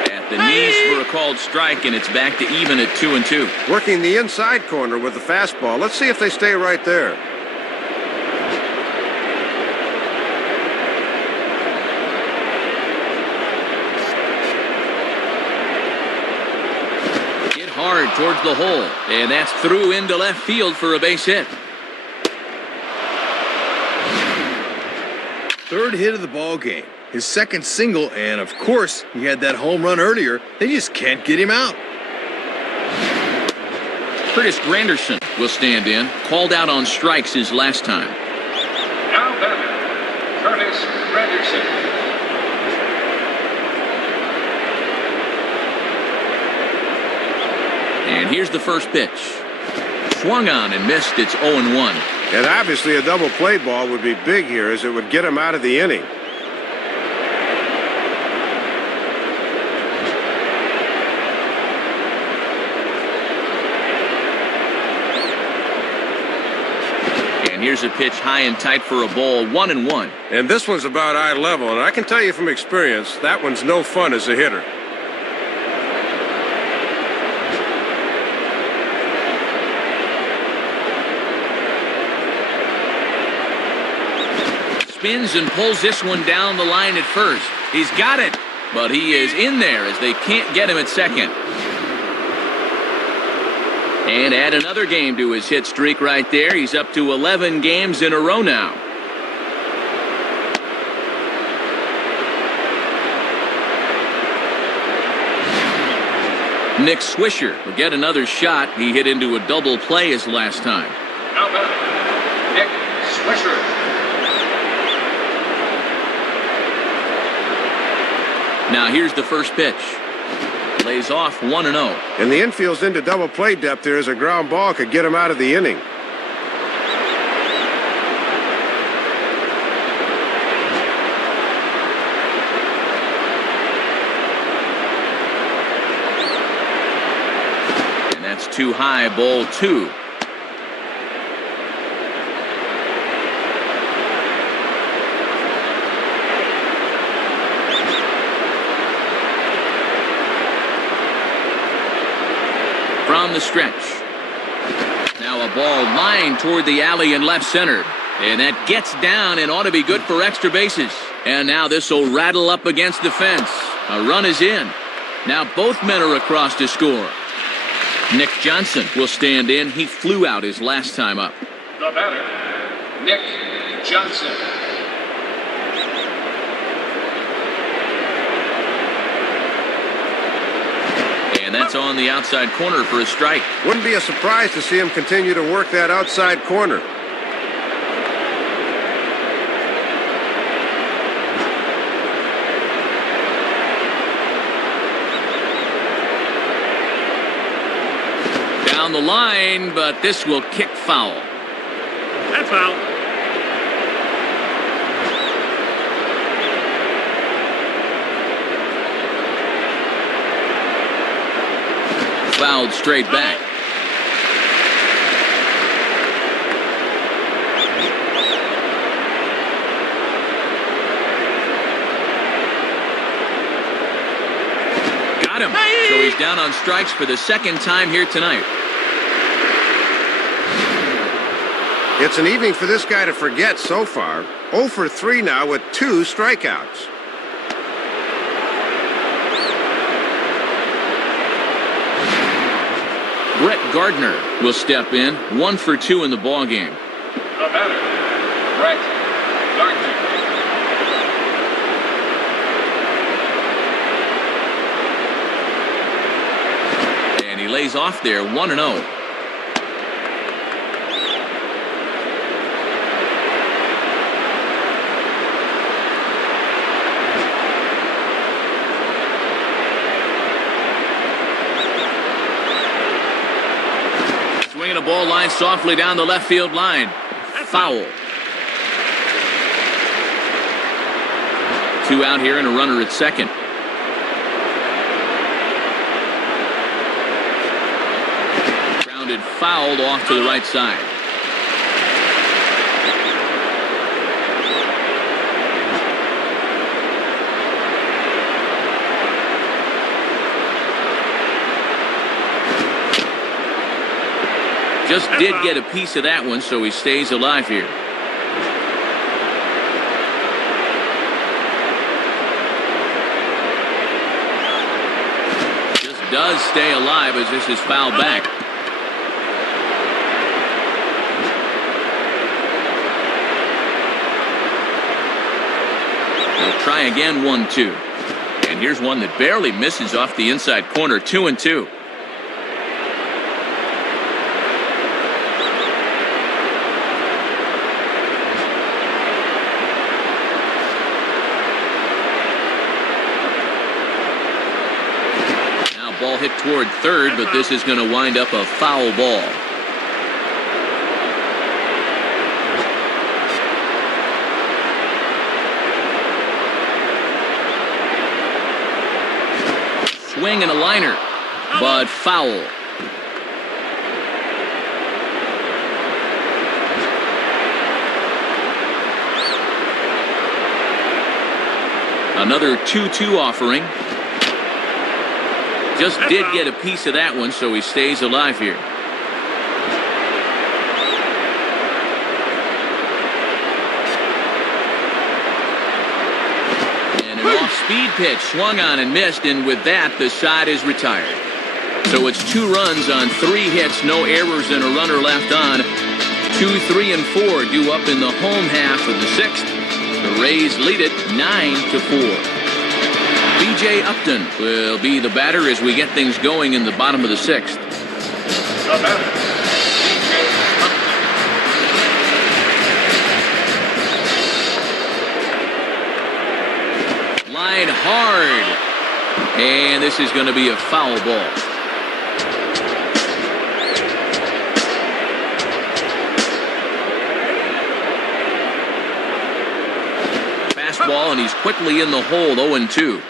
At the knees for a called strike, and it's back to even at 2-2. Working the inside corner with the fastball. Let's see if they stay right there. Hard towards the hole, and that's through into left field for a base hit. Third hit of the ball game, his second single, and of course, he had that home run earlier. They just can't get him out. Curtis Granderson will stand in, called out on strikes his last time. Now batter, Curtis Granderson. And here's the first pitch. Swung on and missed. It's 0-1. And obviously a double play ball would be big here, as it would get him out of the inning. And here's a pitch high and tight for a ball, 1-1. And this one's about eye level, and I can tell you from experience, that one's no fun as a hitter. Spins and pulls this one down the line at first. He's got it, but he is in there as they can't get him at second. And add another game to his hit streak right there. He's up to 11 games in a row now. Nick Swisher will get another shot. He hit into a double play his last time. Now batter, Nick Swisher. Now here's the first pitch. Lays off 1-0. And the infield's into double play depth here, as a ground ball could get him out of the inning. And that's too high, ball 2. From the stretch. Now a ball lined toward the alley in left center. And that gets down and ought to be good for extra bases. And now this will rattle up against the fence. A run is in. Now both men are across to score. Nick Johnson will stand in. He flew out his last time up. The batter, Nick Johnson. And that's on the outside corner for a strike. Wouldn't be a surprise to see him continue to work that outside corner. down the line, but this will kick foul. That's foul. Fouled straight back. Got him. So he's down on strikes for the second time here tonight. It's an evening for this guy to forget so far. 0 for 3 now with 2 strikeouts. Brett Gardner will step in, 1 for 2 in the ballgame. The batter, Brett Gardner. And he lays off there, 1-0. Swinging a ball line softly down the left field line. Foul. 2 out here and a runner at second. Grounded fouled off to the right side. Just did get a piece of that one, so he stays alive here. Just does stay alive as this is fouled back. They'll try again, 1-2. And here's one that barely misses off the inside corner, 2-2. Ball hit toward third, but this is going to wind up a foul ball. Swing and a liner, but foul. Another 2-2 offering. Just did get a piece of that one, so he stays alive here. And an off-speed pitch swung on and missed, and with that, the side is retired. So it's 2 runs on 3 hits, no errors, and a runner left on. 2, 3, and 4 due up in the home half of the 6th. The Rays lead it 9-4. B.J. Upton will be the batter as we get things going in the bottom of the 6th. The batter, B.J. Upton. Line hard. And this is going to be a foul ball. Fastball, and he's quickly in the hole, 0-2.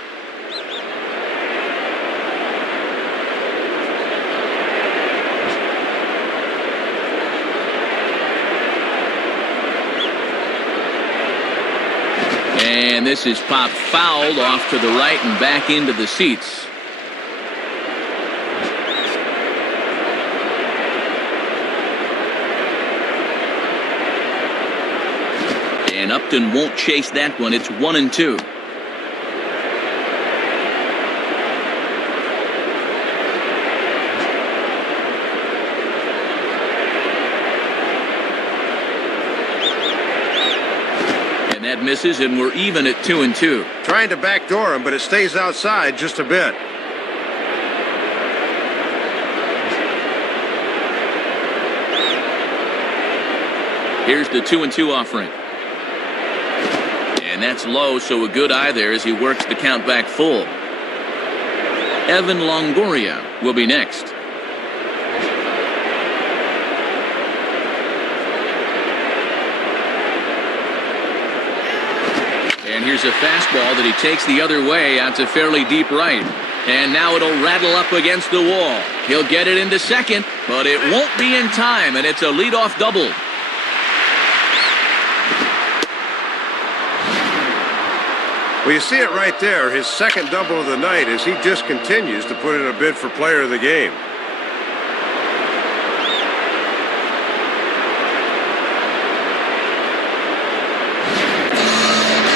And this is popped fouled off to the right and back into the seats. And Upton won't chase that one. It's 1-2. That misses, and we're even at 2-2. Trying to backdoor him, but it stays outside just a bit. Here's the 2-2 offering. And that's low, so a good eye there as he works the count back full. Evan Longoria will be next. And here's a fastball that he takes the other way out to fairly deep right. And now it'll rattle up against the wall. He'll get it into second, but it won't be in time, and it's a leadoff double. Well, you see it right there, his second double of the night, as he just continues to put in a bid for player of the game.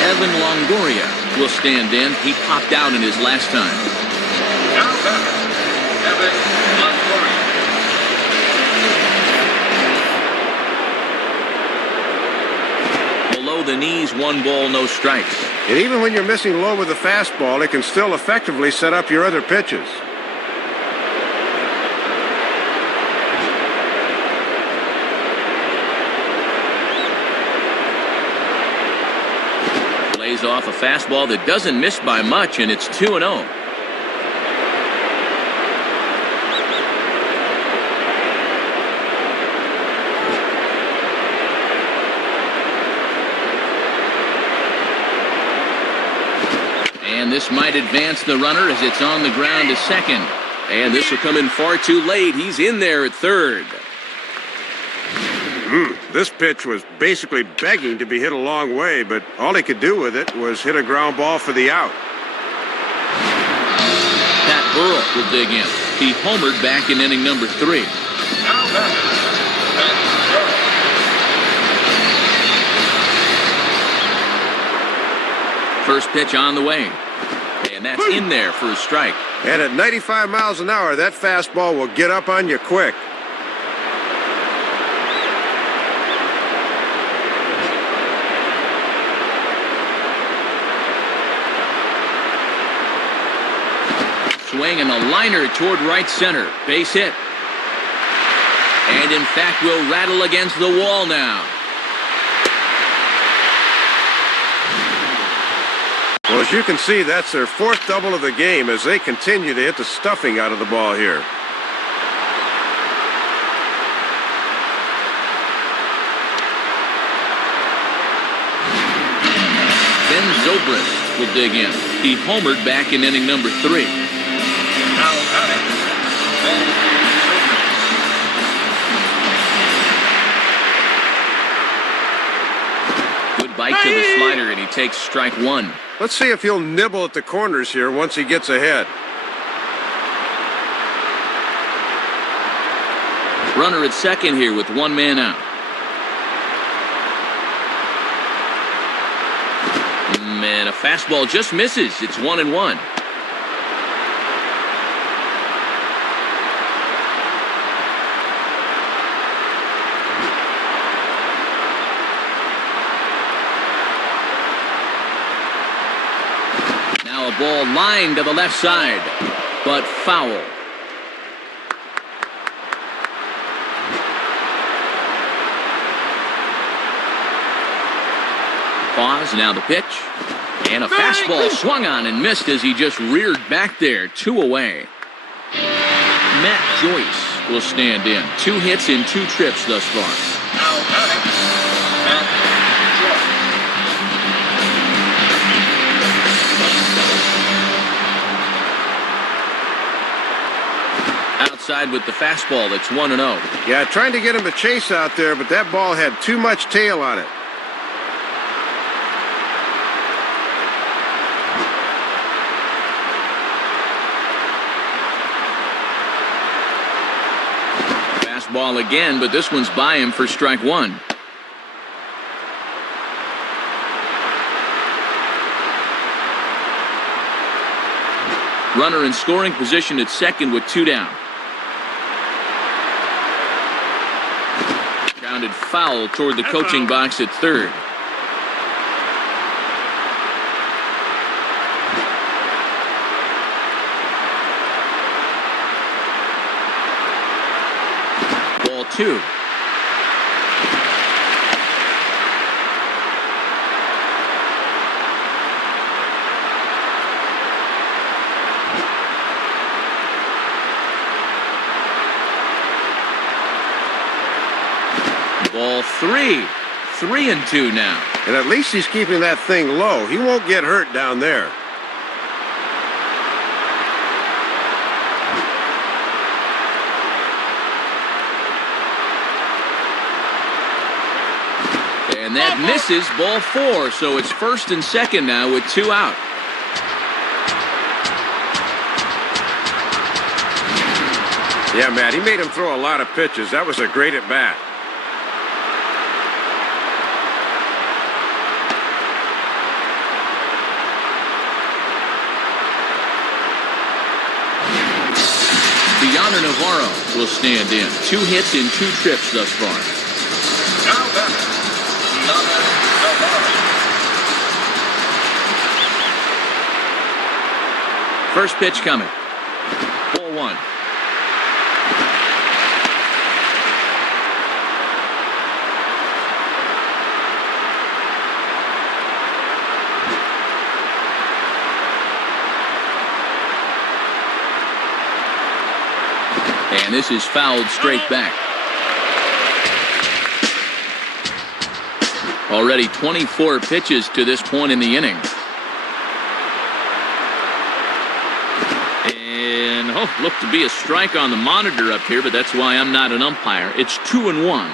Evan Longoria will stand in. He popped out in his last time. Now batter, Evan Longoria. Below the knees, 1 ball, no strikes. And even when you're missing low with the fastball, it can still effectively set up your other pitches. Lays off a fastball that doesn't miss by much, and it's 2-0. And this might advance the runner as it's on the ground to second. And this will come in far too late. He's in there at third. This pitch was basically begging to be hit a long way, but all he could do with it was hit a ground ball for the out. Pat Burrell will dig in. He homered back in inning number 3. Now batter, Pat Burrell. First pitch on the way. And that's in there for a strike. And at 95 miles an hour, that fastball will get up on you quick. Swing and a liner toward right center. Base hit. And in fact will rattle against the wall now. Well, as you can see, that's their 4th double of the game as they continue to hit the stuffing out of the ball here. Ben Zobrist will dig in. He homered back in inning number 3. Now batting, Ben Zobrist. Good bite to the slider, and he takes strike 1. Let's see if he'll nibble at the corners here once he gets ahead. Runner at second here with 1 man out. And a fastball just misses. It's 1-1. Now a ball lined to the left side, but foul. Pause, now the pitch. And a fastball swung on and missed as he just reared back there. 2 away. Matt Joyce will stand in. 2 hits in 2 trips thus far. Now batting, Matt Joyce. Outside with the fastball, that's 1-0. Yeah, trying to get him to chase out there, but that ball had too much tail on it. Fastball again, but this one's by him for strike 1. Runner in scoring position at second with 2 down. Grounded foul toward the coaching box at third. Ball 2. Ball 3. 3-2 now. And at least he's keeping that thing low. He won't get hurt down there. And that misses, ball 4, so it's 1st and 2nd now with 2 out. Yeah, Matt, he made him throw a lot of pitches. That was a great at-bat. Yonder Navarro will stand in. 2 hits in 2 trips thus far. Now batting, Yonder Navarro. First pitch coming. Ball 1. And this is fouled straight back. Already 24 pitches to this point in the inning. And, looked to be a strike on the monitor up here, but that's why I'm not an umpire. It's 2-1.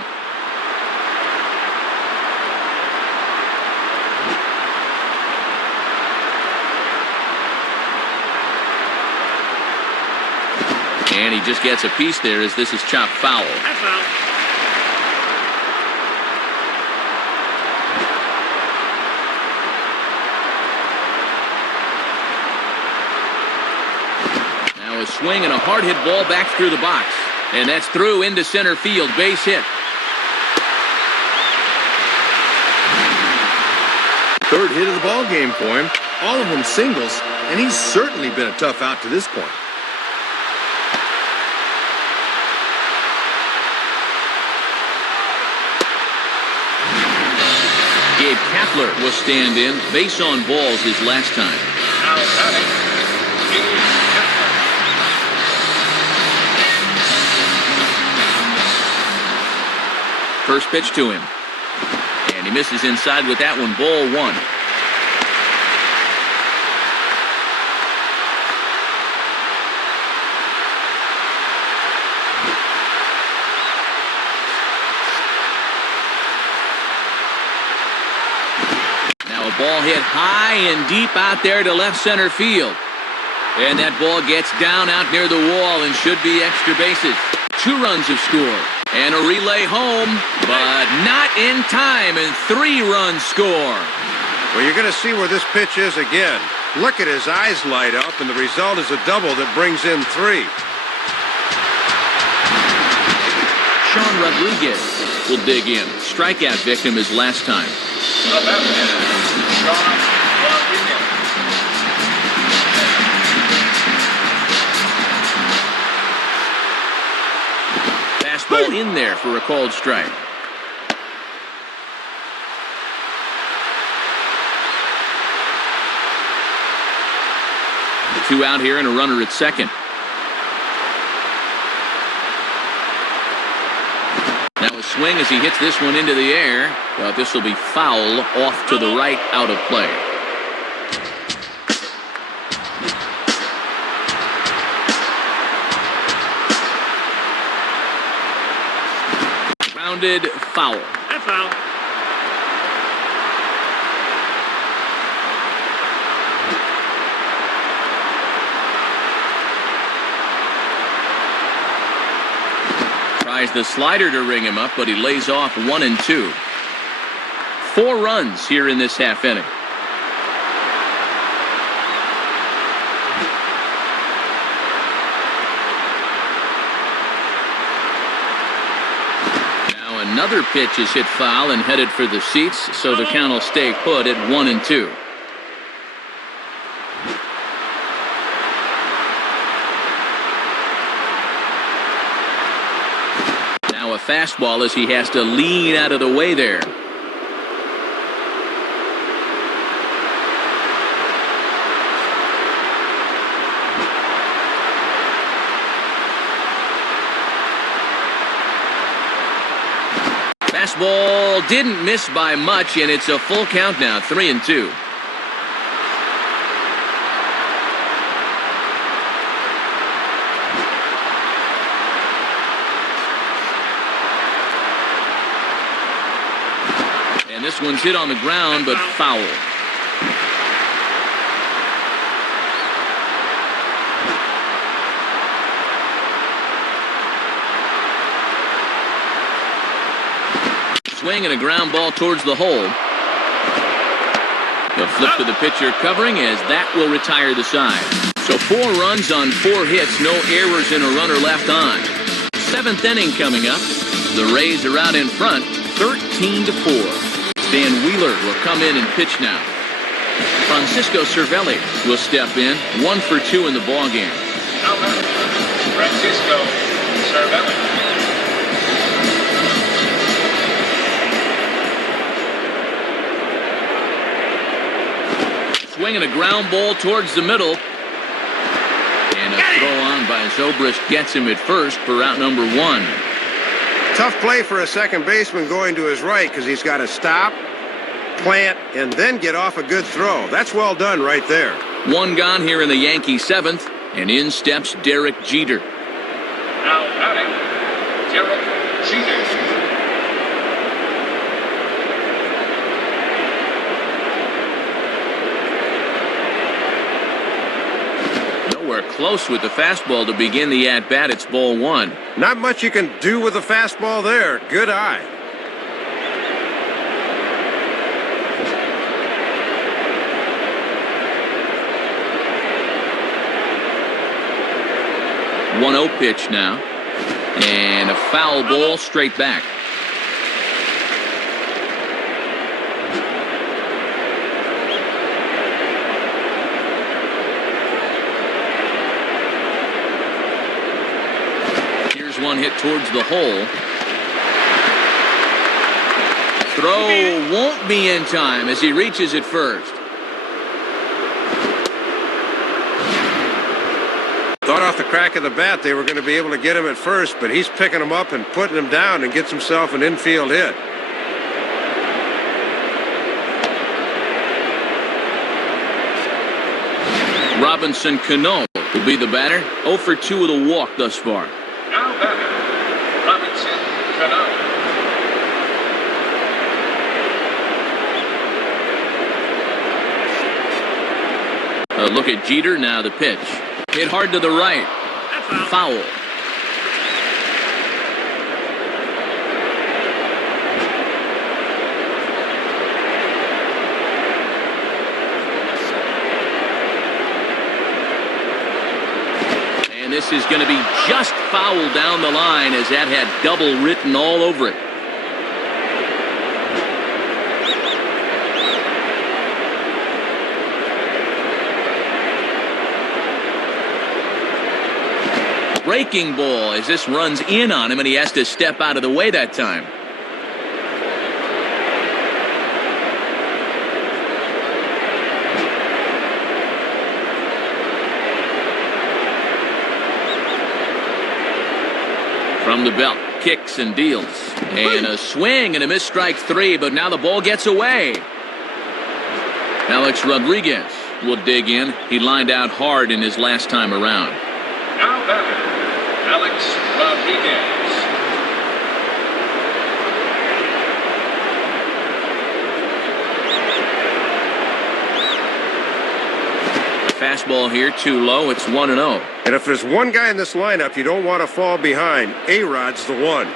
And he just gets a piece there as this is chopped foul. That's foul. Now a swing and a hard hit ball back through the box. And that's through into center field. Base hit. Third hit of the ball game for him. All of them singles, and he's certainly been a tough out to this point. Gabe Kapler will stand in. Base on balls his last time. Now batting, Gabe Kapler. First pitch to him. And he misses inside with that one. Ball 1. Ball hit high and deep out there to left center field. And that ball gets down out near the wall and should be extra bases. 2 runs have scored. And a relay home, but not in time, and 3 runs score. Well, you're going to see where this pitch is again. Look at his eyes light up, and the result is a double that brings in 3. Sean Rodriguez will dig in. Strikeout victim his last time. The batter, Sean Rodriguez. Fastball in there for a called strike. Two out here and a runner at second. Now a swing as he hits this one into the air. But this will be foul off to the right, out of play. Grounded foul. That's foul. Tries the slider to ring him up, but he lays off 1 and 2. 4 runs here in this half inning. Now another pitch is hit foul and headed for the seats, so the count will stay put at 1 and 2. Now a fastball as he has to lean out of the way there. fastball didn't miss by much, and it's a full count now, 3-2. And this one's hit on the ground, but foul. Swing and a ground ball towards the hole. The flip to the pitcher covering as that will retire the side. So 4 runs on 4 hits, no errors and a runner left on. 7th inning coming up. The Rays are out in front, 13-4. Dan Wheeler will come in and pitch now. Francisco Cervelli will step in, 1 for 2 in the ballgame. Now batter, Francisco Cervelli. Swinging a ground ball towards the middle. And a throw on by Zobrist gets him at first for out number 1. Tough play for a second baseman going to his right because he's got to stop, plant, and then get off a good throw. That's well done right there. 1 gone here in the Yankee 7th, and in steps Derek Jeter. Now batting, Derek Jeter. Close with the fastball to begin the at-bat. It's ball 1. Not much you can do with the fastball there. Good eye. One 1-0 pitch now. And a foul ball straight back. One hit towards the hole. Throw won't be in time as he reaches it first. Thought off the crack of the bat they were going to be able to get him at first, but he's picking him up and putting him down and gets himself an infield hit. Robinson Cano will be the batter. 0 for 2 with a walk thus far. Now batting, Robinson Cano. A look at Jeter, now the pitch. Hit hard to the right. Foul. This is going to be just foul down the line as that had double written all over it. Breaking ball as this runs in on him and he has to step out of the way that time. From the belt, kicks and deals. And a swing and a missed strike 3, but now the ball gets away. Alex Rodriguez will dig in. He lined out hard in his last time around. Now batter, Alex Rodriguez. Fastball here, too low. It's 1-0. And if there's one guy in this lineup you don't want to fall behind, A-Rod's the one.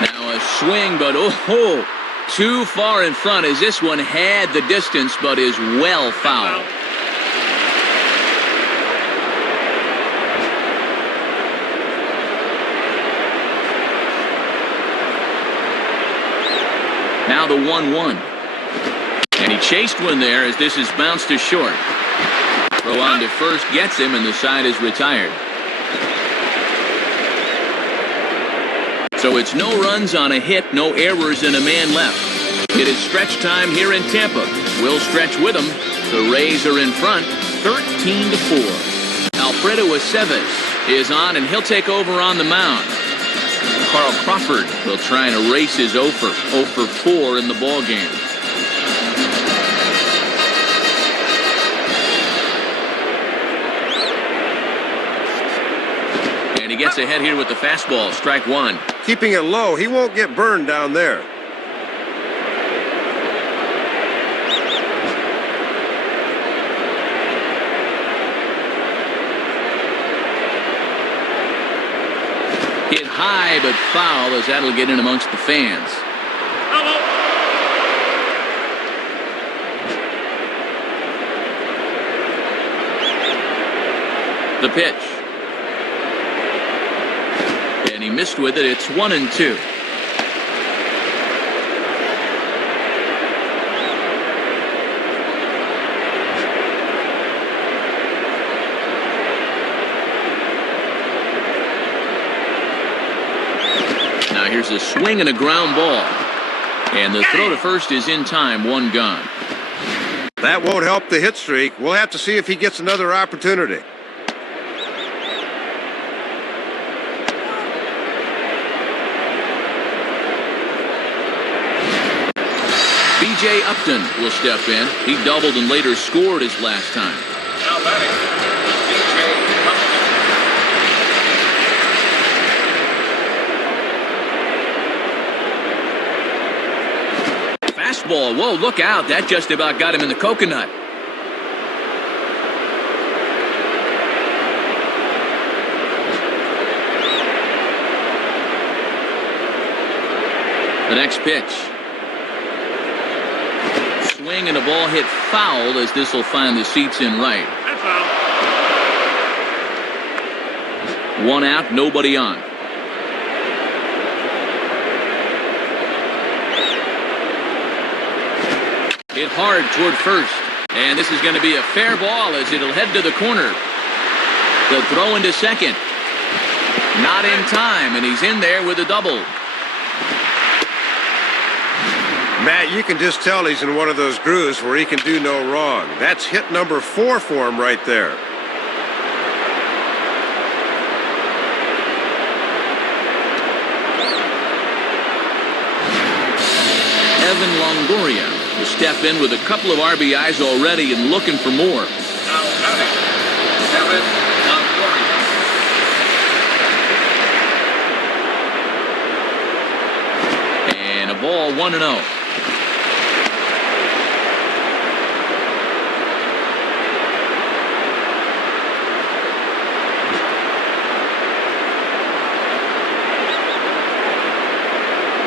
Now a swing, but too far in front as this one had the distance, but is well fouled. Now the 1-1. And he chased one there as this is bounced to short. Throw on to first gets him and the side is retired. So it's no runs on a hit, no errors and a man left. It is stretch time here in Tampa. We'll stretch with them. The Rays are in front, 13-4. Alfredo Aceves is on, and he'll take over on the mound. Carl Crawford will try and erase his 0 for 4 in the ballgame. And he gets ahead here with the fastball, strike one. Keeping it low, he won't get burned down there. Hit high but foul, as that'll get in amongst the fans. The pitch. And he missed with it. It's 1-2. Now here's a swing and a ground ball. And the throw to first is in time, one gone. That won't help the hit streak. We'll have to see if he gets another opportunity. B.J. Upton will step in. He doubled and later scored his last time. Now batting, B.J. Upton. Fastball. Whoa, look out. That just about got him in the coconut. The next pitch. Swing and a ball hit foul, as this will find the seats in right. That's foul. One out, nobody on. Hit hard toward first. And this is going to be a fair ball as it'll head to the corner. The throw into second. Not in time, and he's in there with a double. Matt, you can just tell he's in one of those grooves where he can do no wrong. That's hit number 4 for him right there. Evan Longoria will step in with a couple of RBIs already and looking for more. Now batting, Evan Longoria. And a ball 1-0.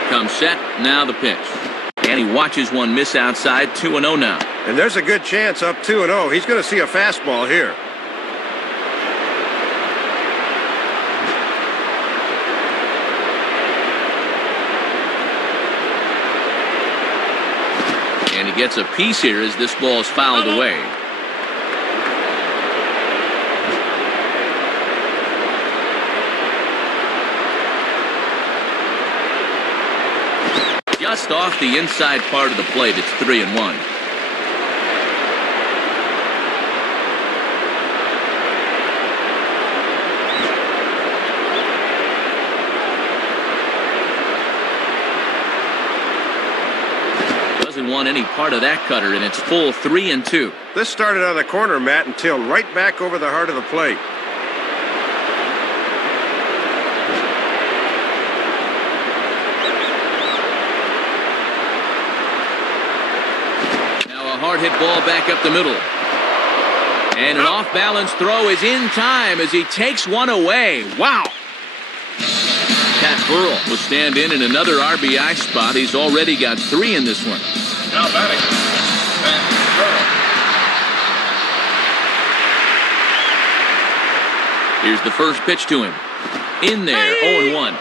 Comes set, now the pitch. And he watches one miss outside, 2-0 now. And there's a good chance up 2-0. He's going to see a fastball here. And he gets a piece here as this ball is fouled away. Just off the inside part of the plate, it's 3-1. Doesn't want any part of that cutter, and it's full 3-2. This started on the corner, Matt, and tailed right back over the heart of the plate. Hard hit ball back up the middle. And an off-balance throw is in time as he takes one away. Wow. Pat Burrell will stand in another RBI spot. He's already got 3 in this one. Now batting, Pat Burrell. Here's the first pitch to him. In there, 0-1.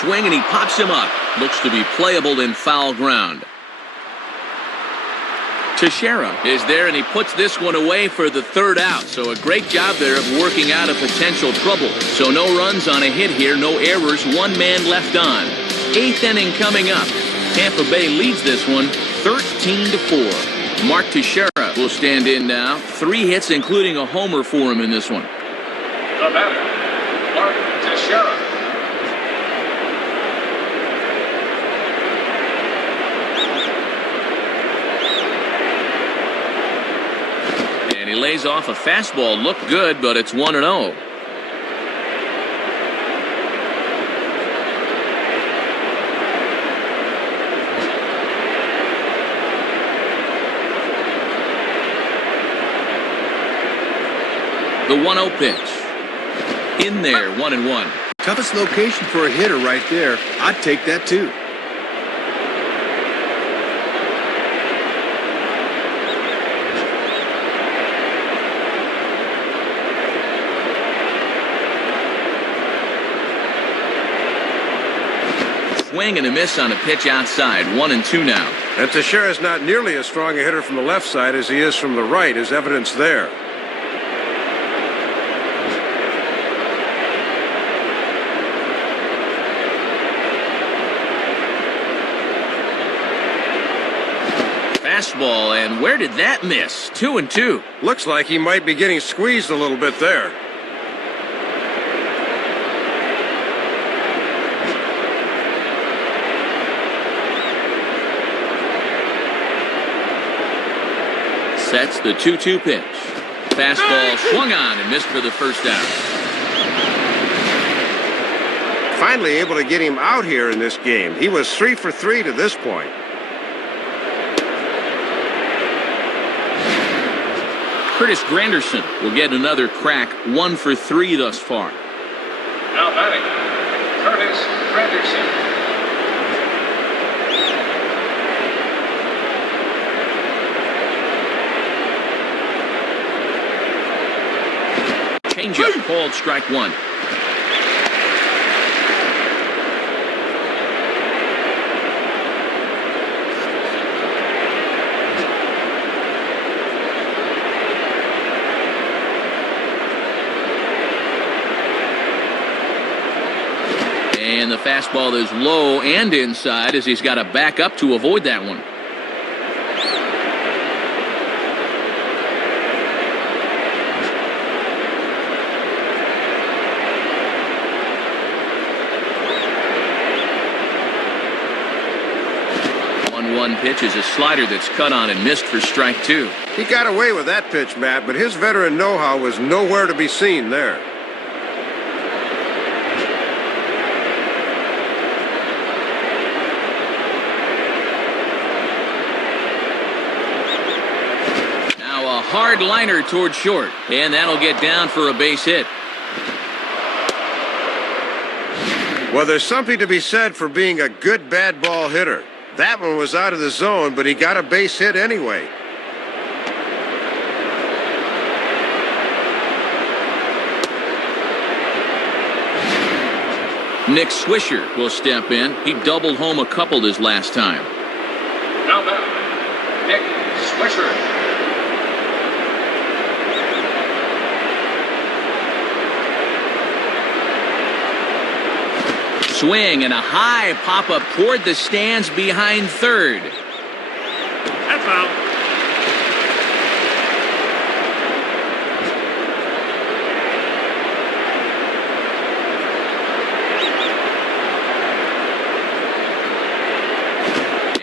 Swing, and he pops him up. Looks to be playable in foul ground. Teixeira is there, and he puts this one away for the third out. So a great job there of working out a potential trouble. So no runs on a hit here, no errors, one man left on. Eighth inning coming up. Tampa Bay leads this one 13-4. Mark Teixeira will stand in now. 3 hits, including a homer for him in this one. The batter, Mark Teixeira. And he lays off a fastball. Looked good, but it's 1-0. The 1-0 pitch. In there, 1-1. Toughest location for a hitter right there. I'd take that too. Swing and a miss on a pitch outside. 1-2 now. And Teixeira's not nearly as strong a hitter from the left side as he is from the right, as evidence there. Fastball, and where did that miss? 2-2. Looks like he might be getting squeezed a little bit there. Sets the 2-2 pitch. Fastball swung on and missed for the first out. Finally able to get him out here in this game. He was 3 for 3 to this point. Curtis Granderson will get another crack. 1 for 3 thus far. Now batting, Curtis Granderson. Changeup called strike 1. And the fastball is low and inside as he's got to back up to avoid that one. One pitch is a slider that's cut on and missed for strike 2. He got away with that pitch, Matt, but his veteran know-how was nowhere to be seen there. Now a hard liner toward short, and that'll get down for a base hit. Well, there's something to be said for being a good bad ball hitter. That one was out of the zone, but he got a base hit anyway. Nick Swisher will step in. He doubled home a couple his last time. Now batting, Nick Swisher. Swing and a high pop-up toward the stands behind third. That's out.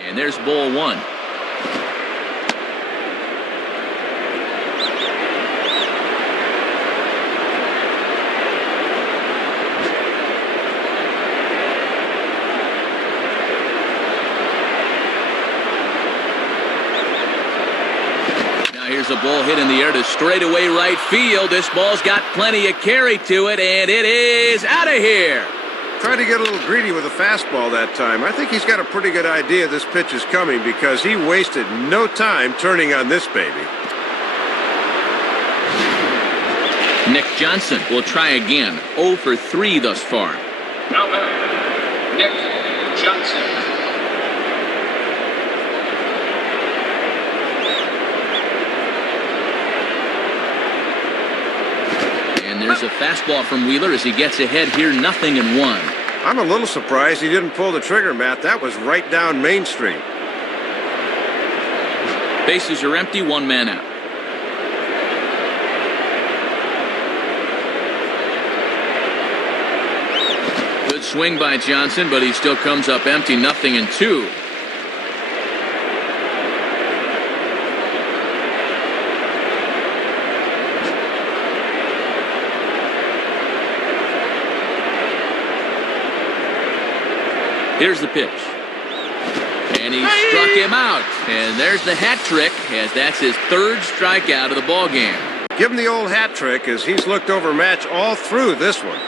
And there's ball 1. Here's a ball hit in the air to straightaway right field. This ball's got plenty of carry to it, and it is out of here. Tried to get a little greedy with a fastball that time. I think he's got a pretty good idea this pitch is coming because he wasted no time turning on this baby. Nick Johnson will try again. 0 for 3 thus far. Now batting, Nick Johnson. And there's a fastball from Wheeler as he gets ahead here, 0-1. I'm a little surprised he didn't pull the trigger, Matt. That was right down Main Street. Bases are empty, one man out. Good swing by Johnson, but he still comes up empty, 0-2. Here's the pitch. And he struck him out. And there's the hat trick, as that's his third strikeout of the ballgame. Give him the old hat trick, as he's looked over Match all through this one.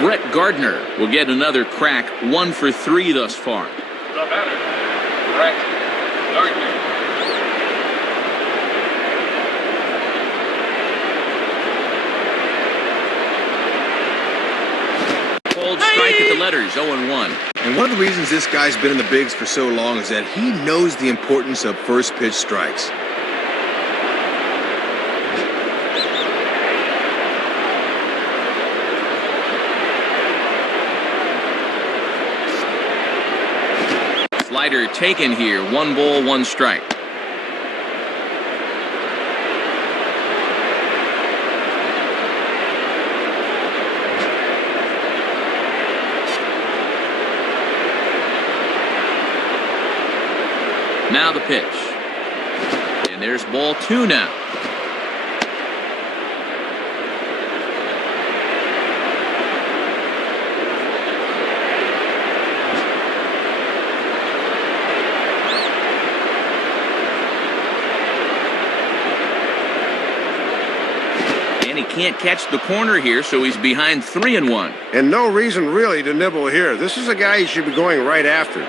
Brett Gardner will get another crack, 1 for 3 thus far. The batter, Brett Gardner. Cold strike at the letters, 0-1. And one of the reasons this guy's been in the bigs for so long is that he knows the importance of first pitch strikes. Slider taken here, 1 ball, 1 strike. Now the pitch. And there's ball 2 now. And he can't catch the corner here, so he's behind 3-1. And no reason really to nibble here. This is a guy you should be going right after.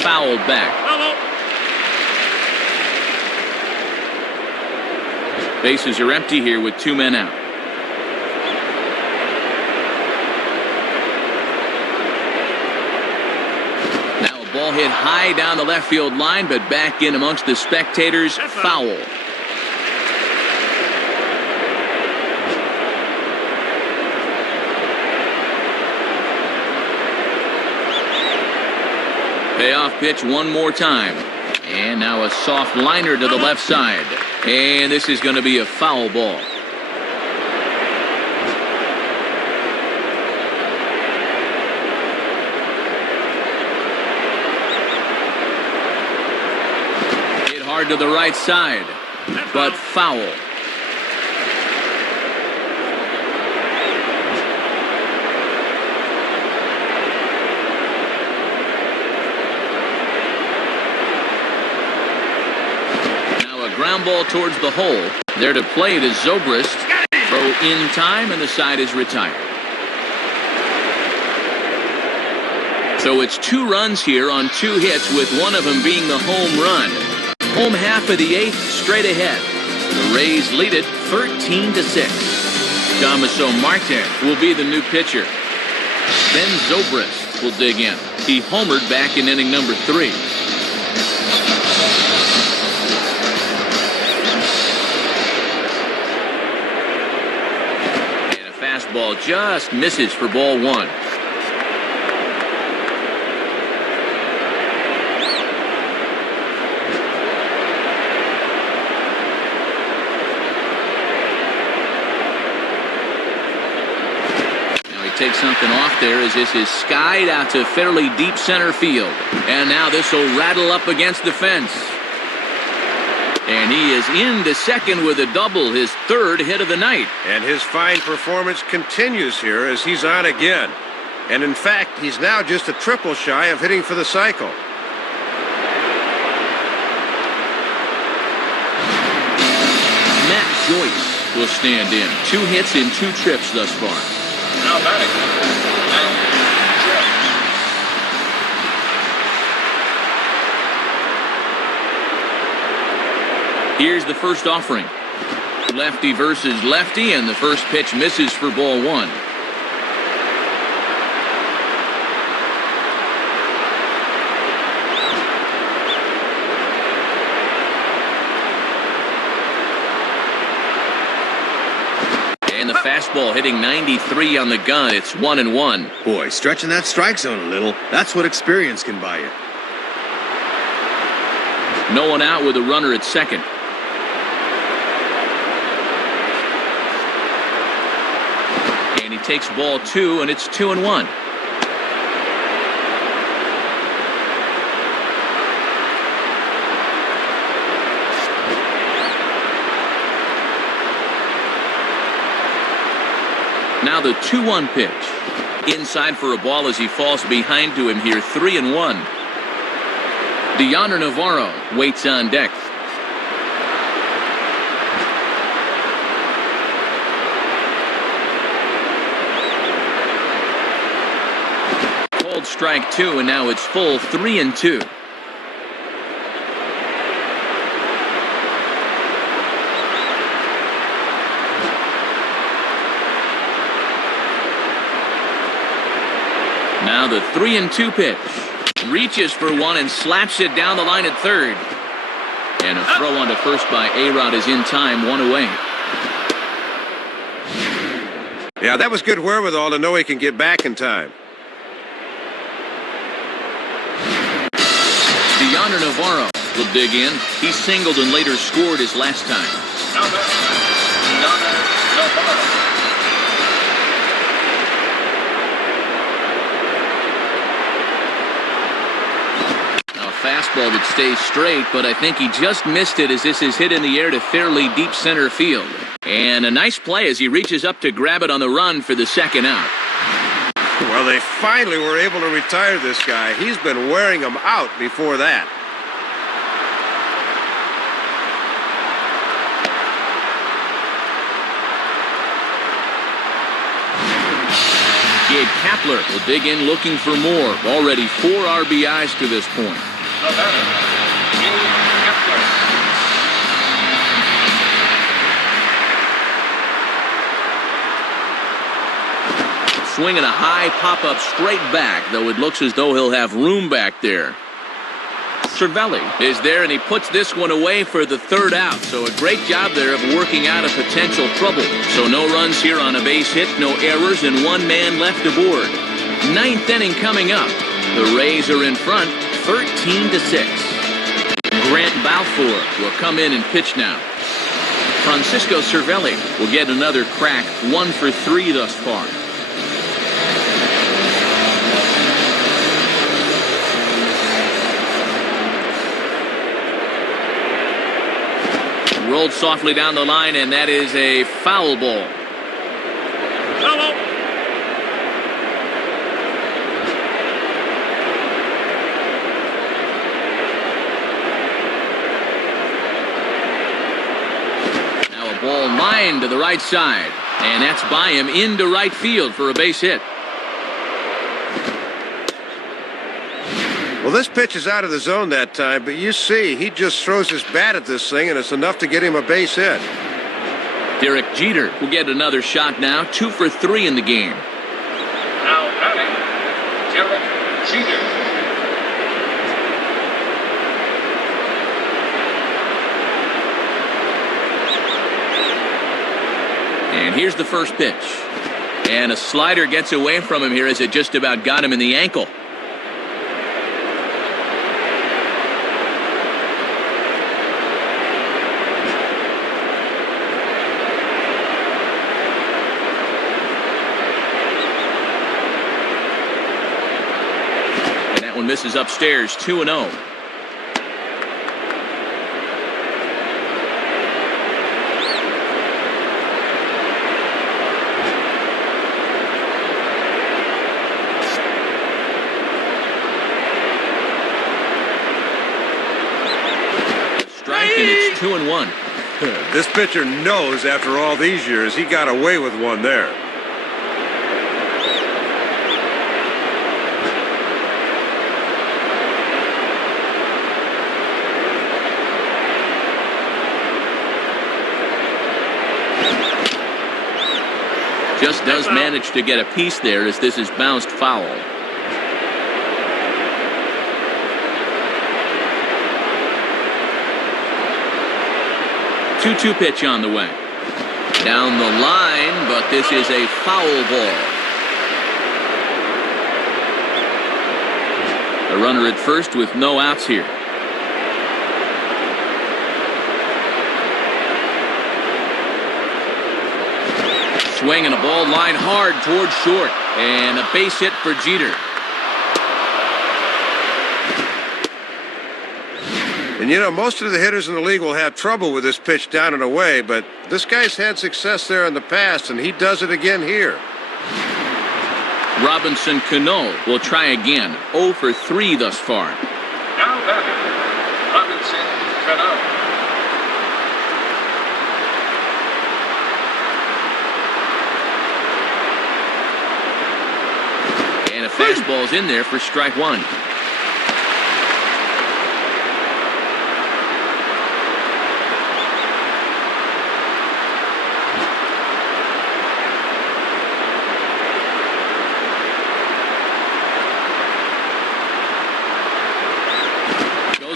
Fouled back. Bases are empty here with 2 men out. Now a ball hit high down the left field line, but back in amongst the spectators. Foul. Payoff pitch one more time. And now a soft liner to the left side. And this is going to be a foul ball. Hit hard to the right side, but foul. Ground ball towards the hole. There to play to Zobrist. Throw in time, and the side is retired. So it's 2 runs here on 2 hits, with one of them being the home run. Home half of the 8th, straight ahead. The Rays lead it 13-6. Damaso Marte will be the new pitcher. Ben Zobrist will dig in. He homered back in inning number 3. Ball just misses for ball 1. Now he takes something off there as this is skied out to fairly deep center field. And now this will rattle up against the fence. And he is into second with a double, his 3rd hit of the night. And his fine performance continues here as he's on again. And in fact, he's now just a triple shy of hitting for the cycle. Matt Joyce will stand in. 2 hits in 2 trips thus far. Now batting, Matt Joyce. Here's the first offering. Lefty versus lefty, and the first pitch misses for ball one. And the fastball hitting 93 on the gun. It's 1-1. Boy, stretching that strike zone a little. That's what experience can buy you. No one out with a runner at second. And he takes ball two, and it's 2-1. Now the 2-1 pitch. Inside for a ball as he falls behind to him here, 3-1. Yonder Navarro waits on deck. Called strike two, and now it's full 3-2. Now the 3-2 pitch. Reaches for one and slaps it down the line at third. And a throw onto first by A-Rod is in time, one away. Yeah, that was good wherewithal to know he can get back in time. Yonder Navarro will dig in. He singled and later scored his last time. Yonder Navarro. Fastball that stays straight, but I think he just missed it as this is hit in the air to fairly deep center field. And a nice play as he reaches up to grab it on the run for the second out. Well, they finally were able to retire this guy. He's been wearing them out before that. Gabe Kapler will dig in looking for more. Already 4 RBIs to this point. The batter, Gabe Kapler. Swinging a high pop-up straight back, though it looks as though he'll have room back there. Cervelli is there, and he puts this one away for the third out. So a great job there of working out a potential trouble. So no runs here on a base hit, no errors, and 1 man left aboard. 9th inning coming up. The Rays are in front, 13-6. Grant Balfour will come in and pitch now. Francisco Cervelli will get another crack, 1 for 3 thus far. Rolled softly down the line, and that is a foul ball. Hello. Now a ball lined to the right side, and that's by him into right field for a base hit. Well, this pitch is out of the zone that time, but you see, he just throws his bat at this thing, and it's enough to get him a base hit. Derek Jeter will get another shot now, 2 for 3 in the game. Now batting, Derek Jeter. And here's the first pitch. And a slider gets away from him here as it just about got him in the ankle. One misses upstairs, 2-0. Strike, and it's 2-1. This pitcher knows after all these years he got away with one there. Just does manage to get a piece there as this is bounced foul. 2-2 pitch on the way. Down the line, but this is a foul ball. A runner at first with no outs here. Swing and a ball line hard towards short. And a base hit for Jeter. And you know, most of the hitters in the league will have trouble with this pitch down and away, but this guy's had success there in the past, and he does it again here. Robinson Cano will try again. 0 for 3 thus far. Now batting, Robinson Cano. And a fastball's in there for strike one.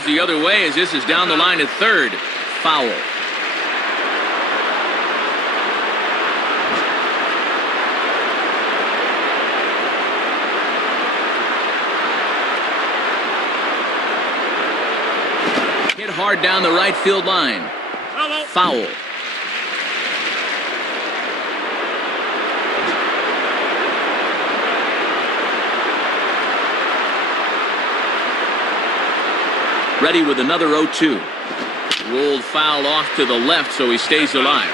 The other way as this is down the line at third. Foul. Hit hard down the right field line. Foul. Ready with another 0-2. Rolled foul off to the left, so he stays alive.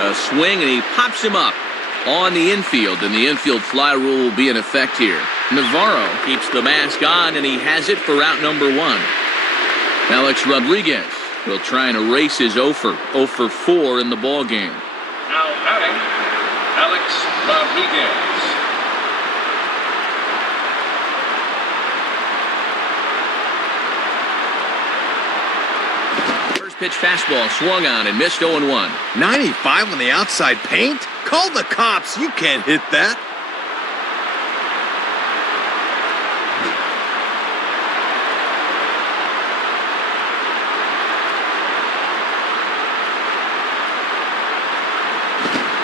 A swing, and he pops him up on the infield, and the infield fly rule will be in effect here. Navarro keeps the mask on, and he has it for out number 1. Alex Rodriguez will try and erase his 0 for 4 in the ball game. Now batting, Alex Rodriguez. First pitch fastball swung on and missed 0-1. 95 on the outside paint? Call the cops. You can't hit that.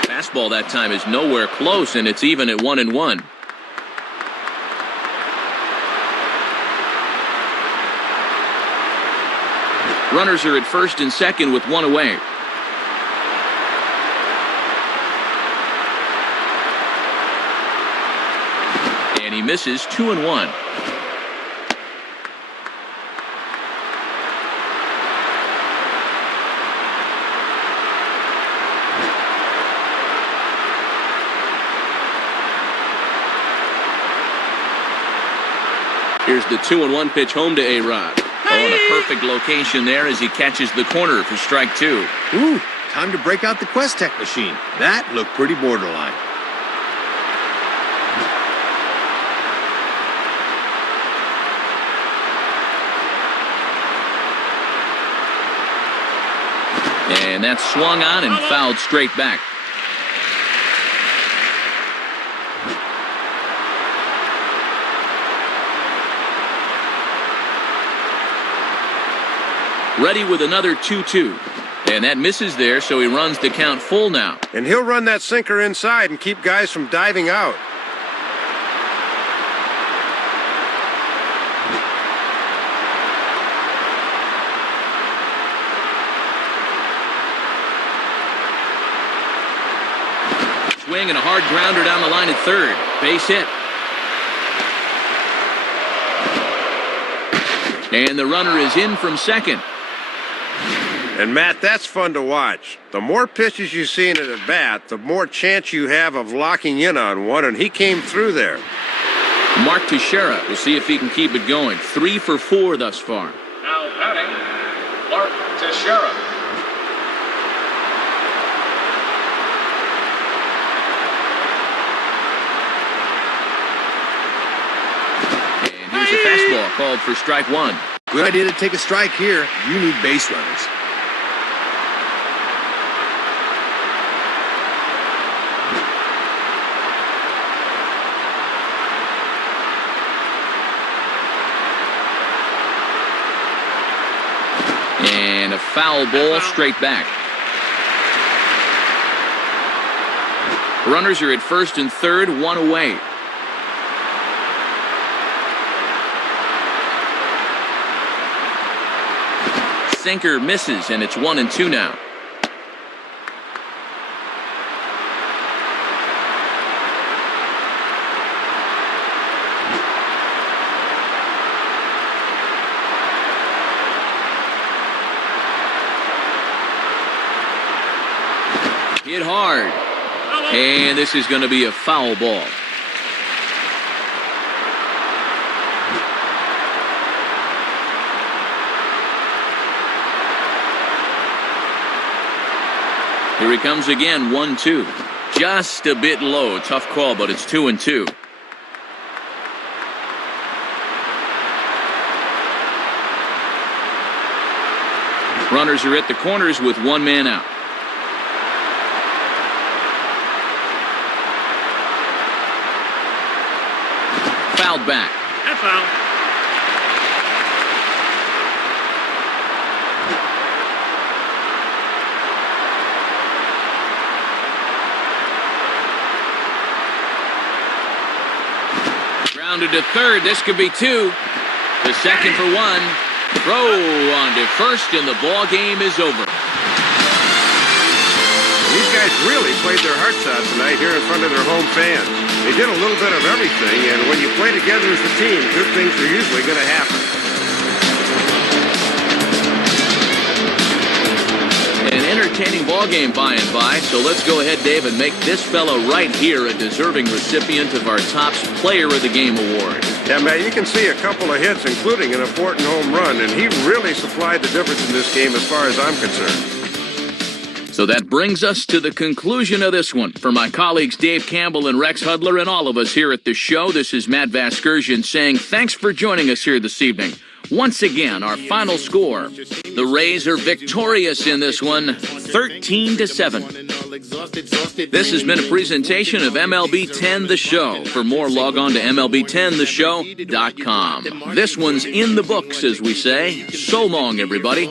Fastball that time is nowhere close, and it's even at 1-1. Runners are at first and second with 1 away. And he misses 2-1. Here's the 2-1 pitch home to A-Rod. Oh, and a perfect location there as he catches the corner for strike 2. Ooh, time to break out the Quest Tech machine. That looked pretty borderline. And that's swung on and fouled straight back. Ready with another 2-2. And that misses there, so he runs the count full now. And he'll run that sinker inside and keep guys from diving out. Swing and a hard grounder down the line at third. Base hit. And the runner is in from second. And, Matt, that's fun to watch. The more pitches you see in an at-bat, the more chance you have of locking in on one, and he came through there. Mark Teixeira will see if he can keep it going. 3 for 4 thus far. Now batting, Mark Teixeira. called for strike one. Good idea to take a strike here. You need base runners. And a foul ball straight back. Runners are at first and third, one away. Sinker misses, and it's 1-2 now. Hit hard. And this is going to be a foul ball. Here he comes again, 1-2. Just a bit low. Tough call, but it's 2-2. Runners are at the corners with one man out. Fouled back. That's foul. Grounded to third. This could be two. The second for one. Throw on to first, and the ball game is over. These guys really played their hearts out tonight here in front of their home fans. They did a little bit of everything, and when you play together as a team, good things are usually going to happen. An entertaining ball game by and by, so let's go ahead, Dave, and make this fellow right here a deserving recipient of our Topps Player of the Game award. Yeah, Matt, you can see a couple of hits, including an important home run, and he really supplied the difference in this game as far as I'm concerned. So that brings us to the conclusion of this one. For my colleagues Dave Campbell and Rex Hudler and all of us here at the show, this is Matt Vasgersian saying thanks for joining us here this evening. Once again, our final score. The Rays are victorious in this one, 13-7. This has been a presentation of MLB 10 The Show. For more, log on to MLB10theshow.com. This one's in the books, as we say. So long, everybody.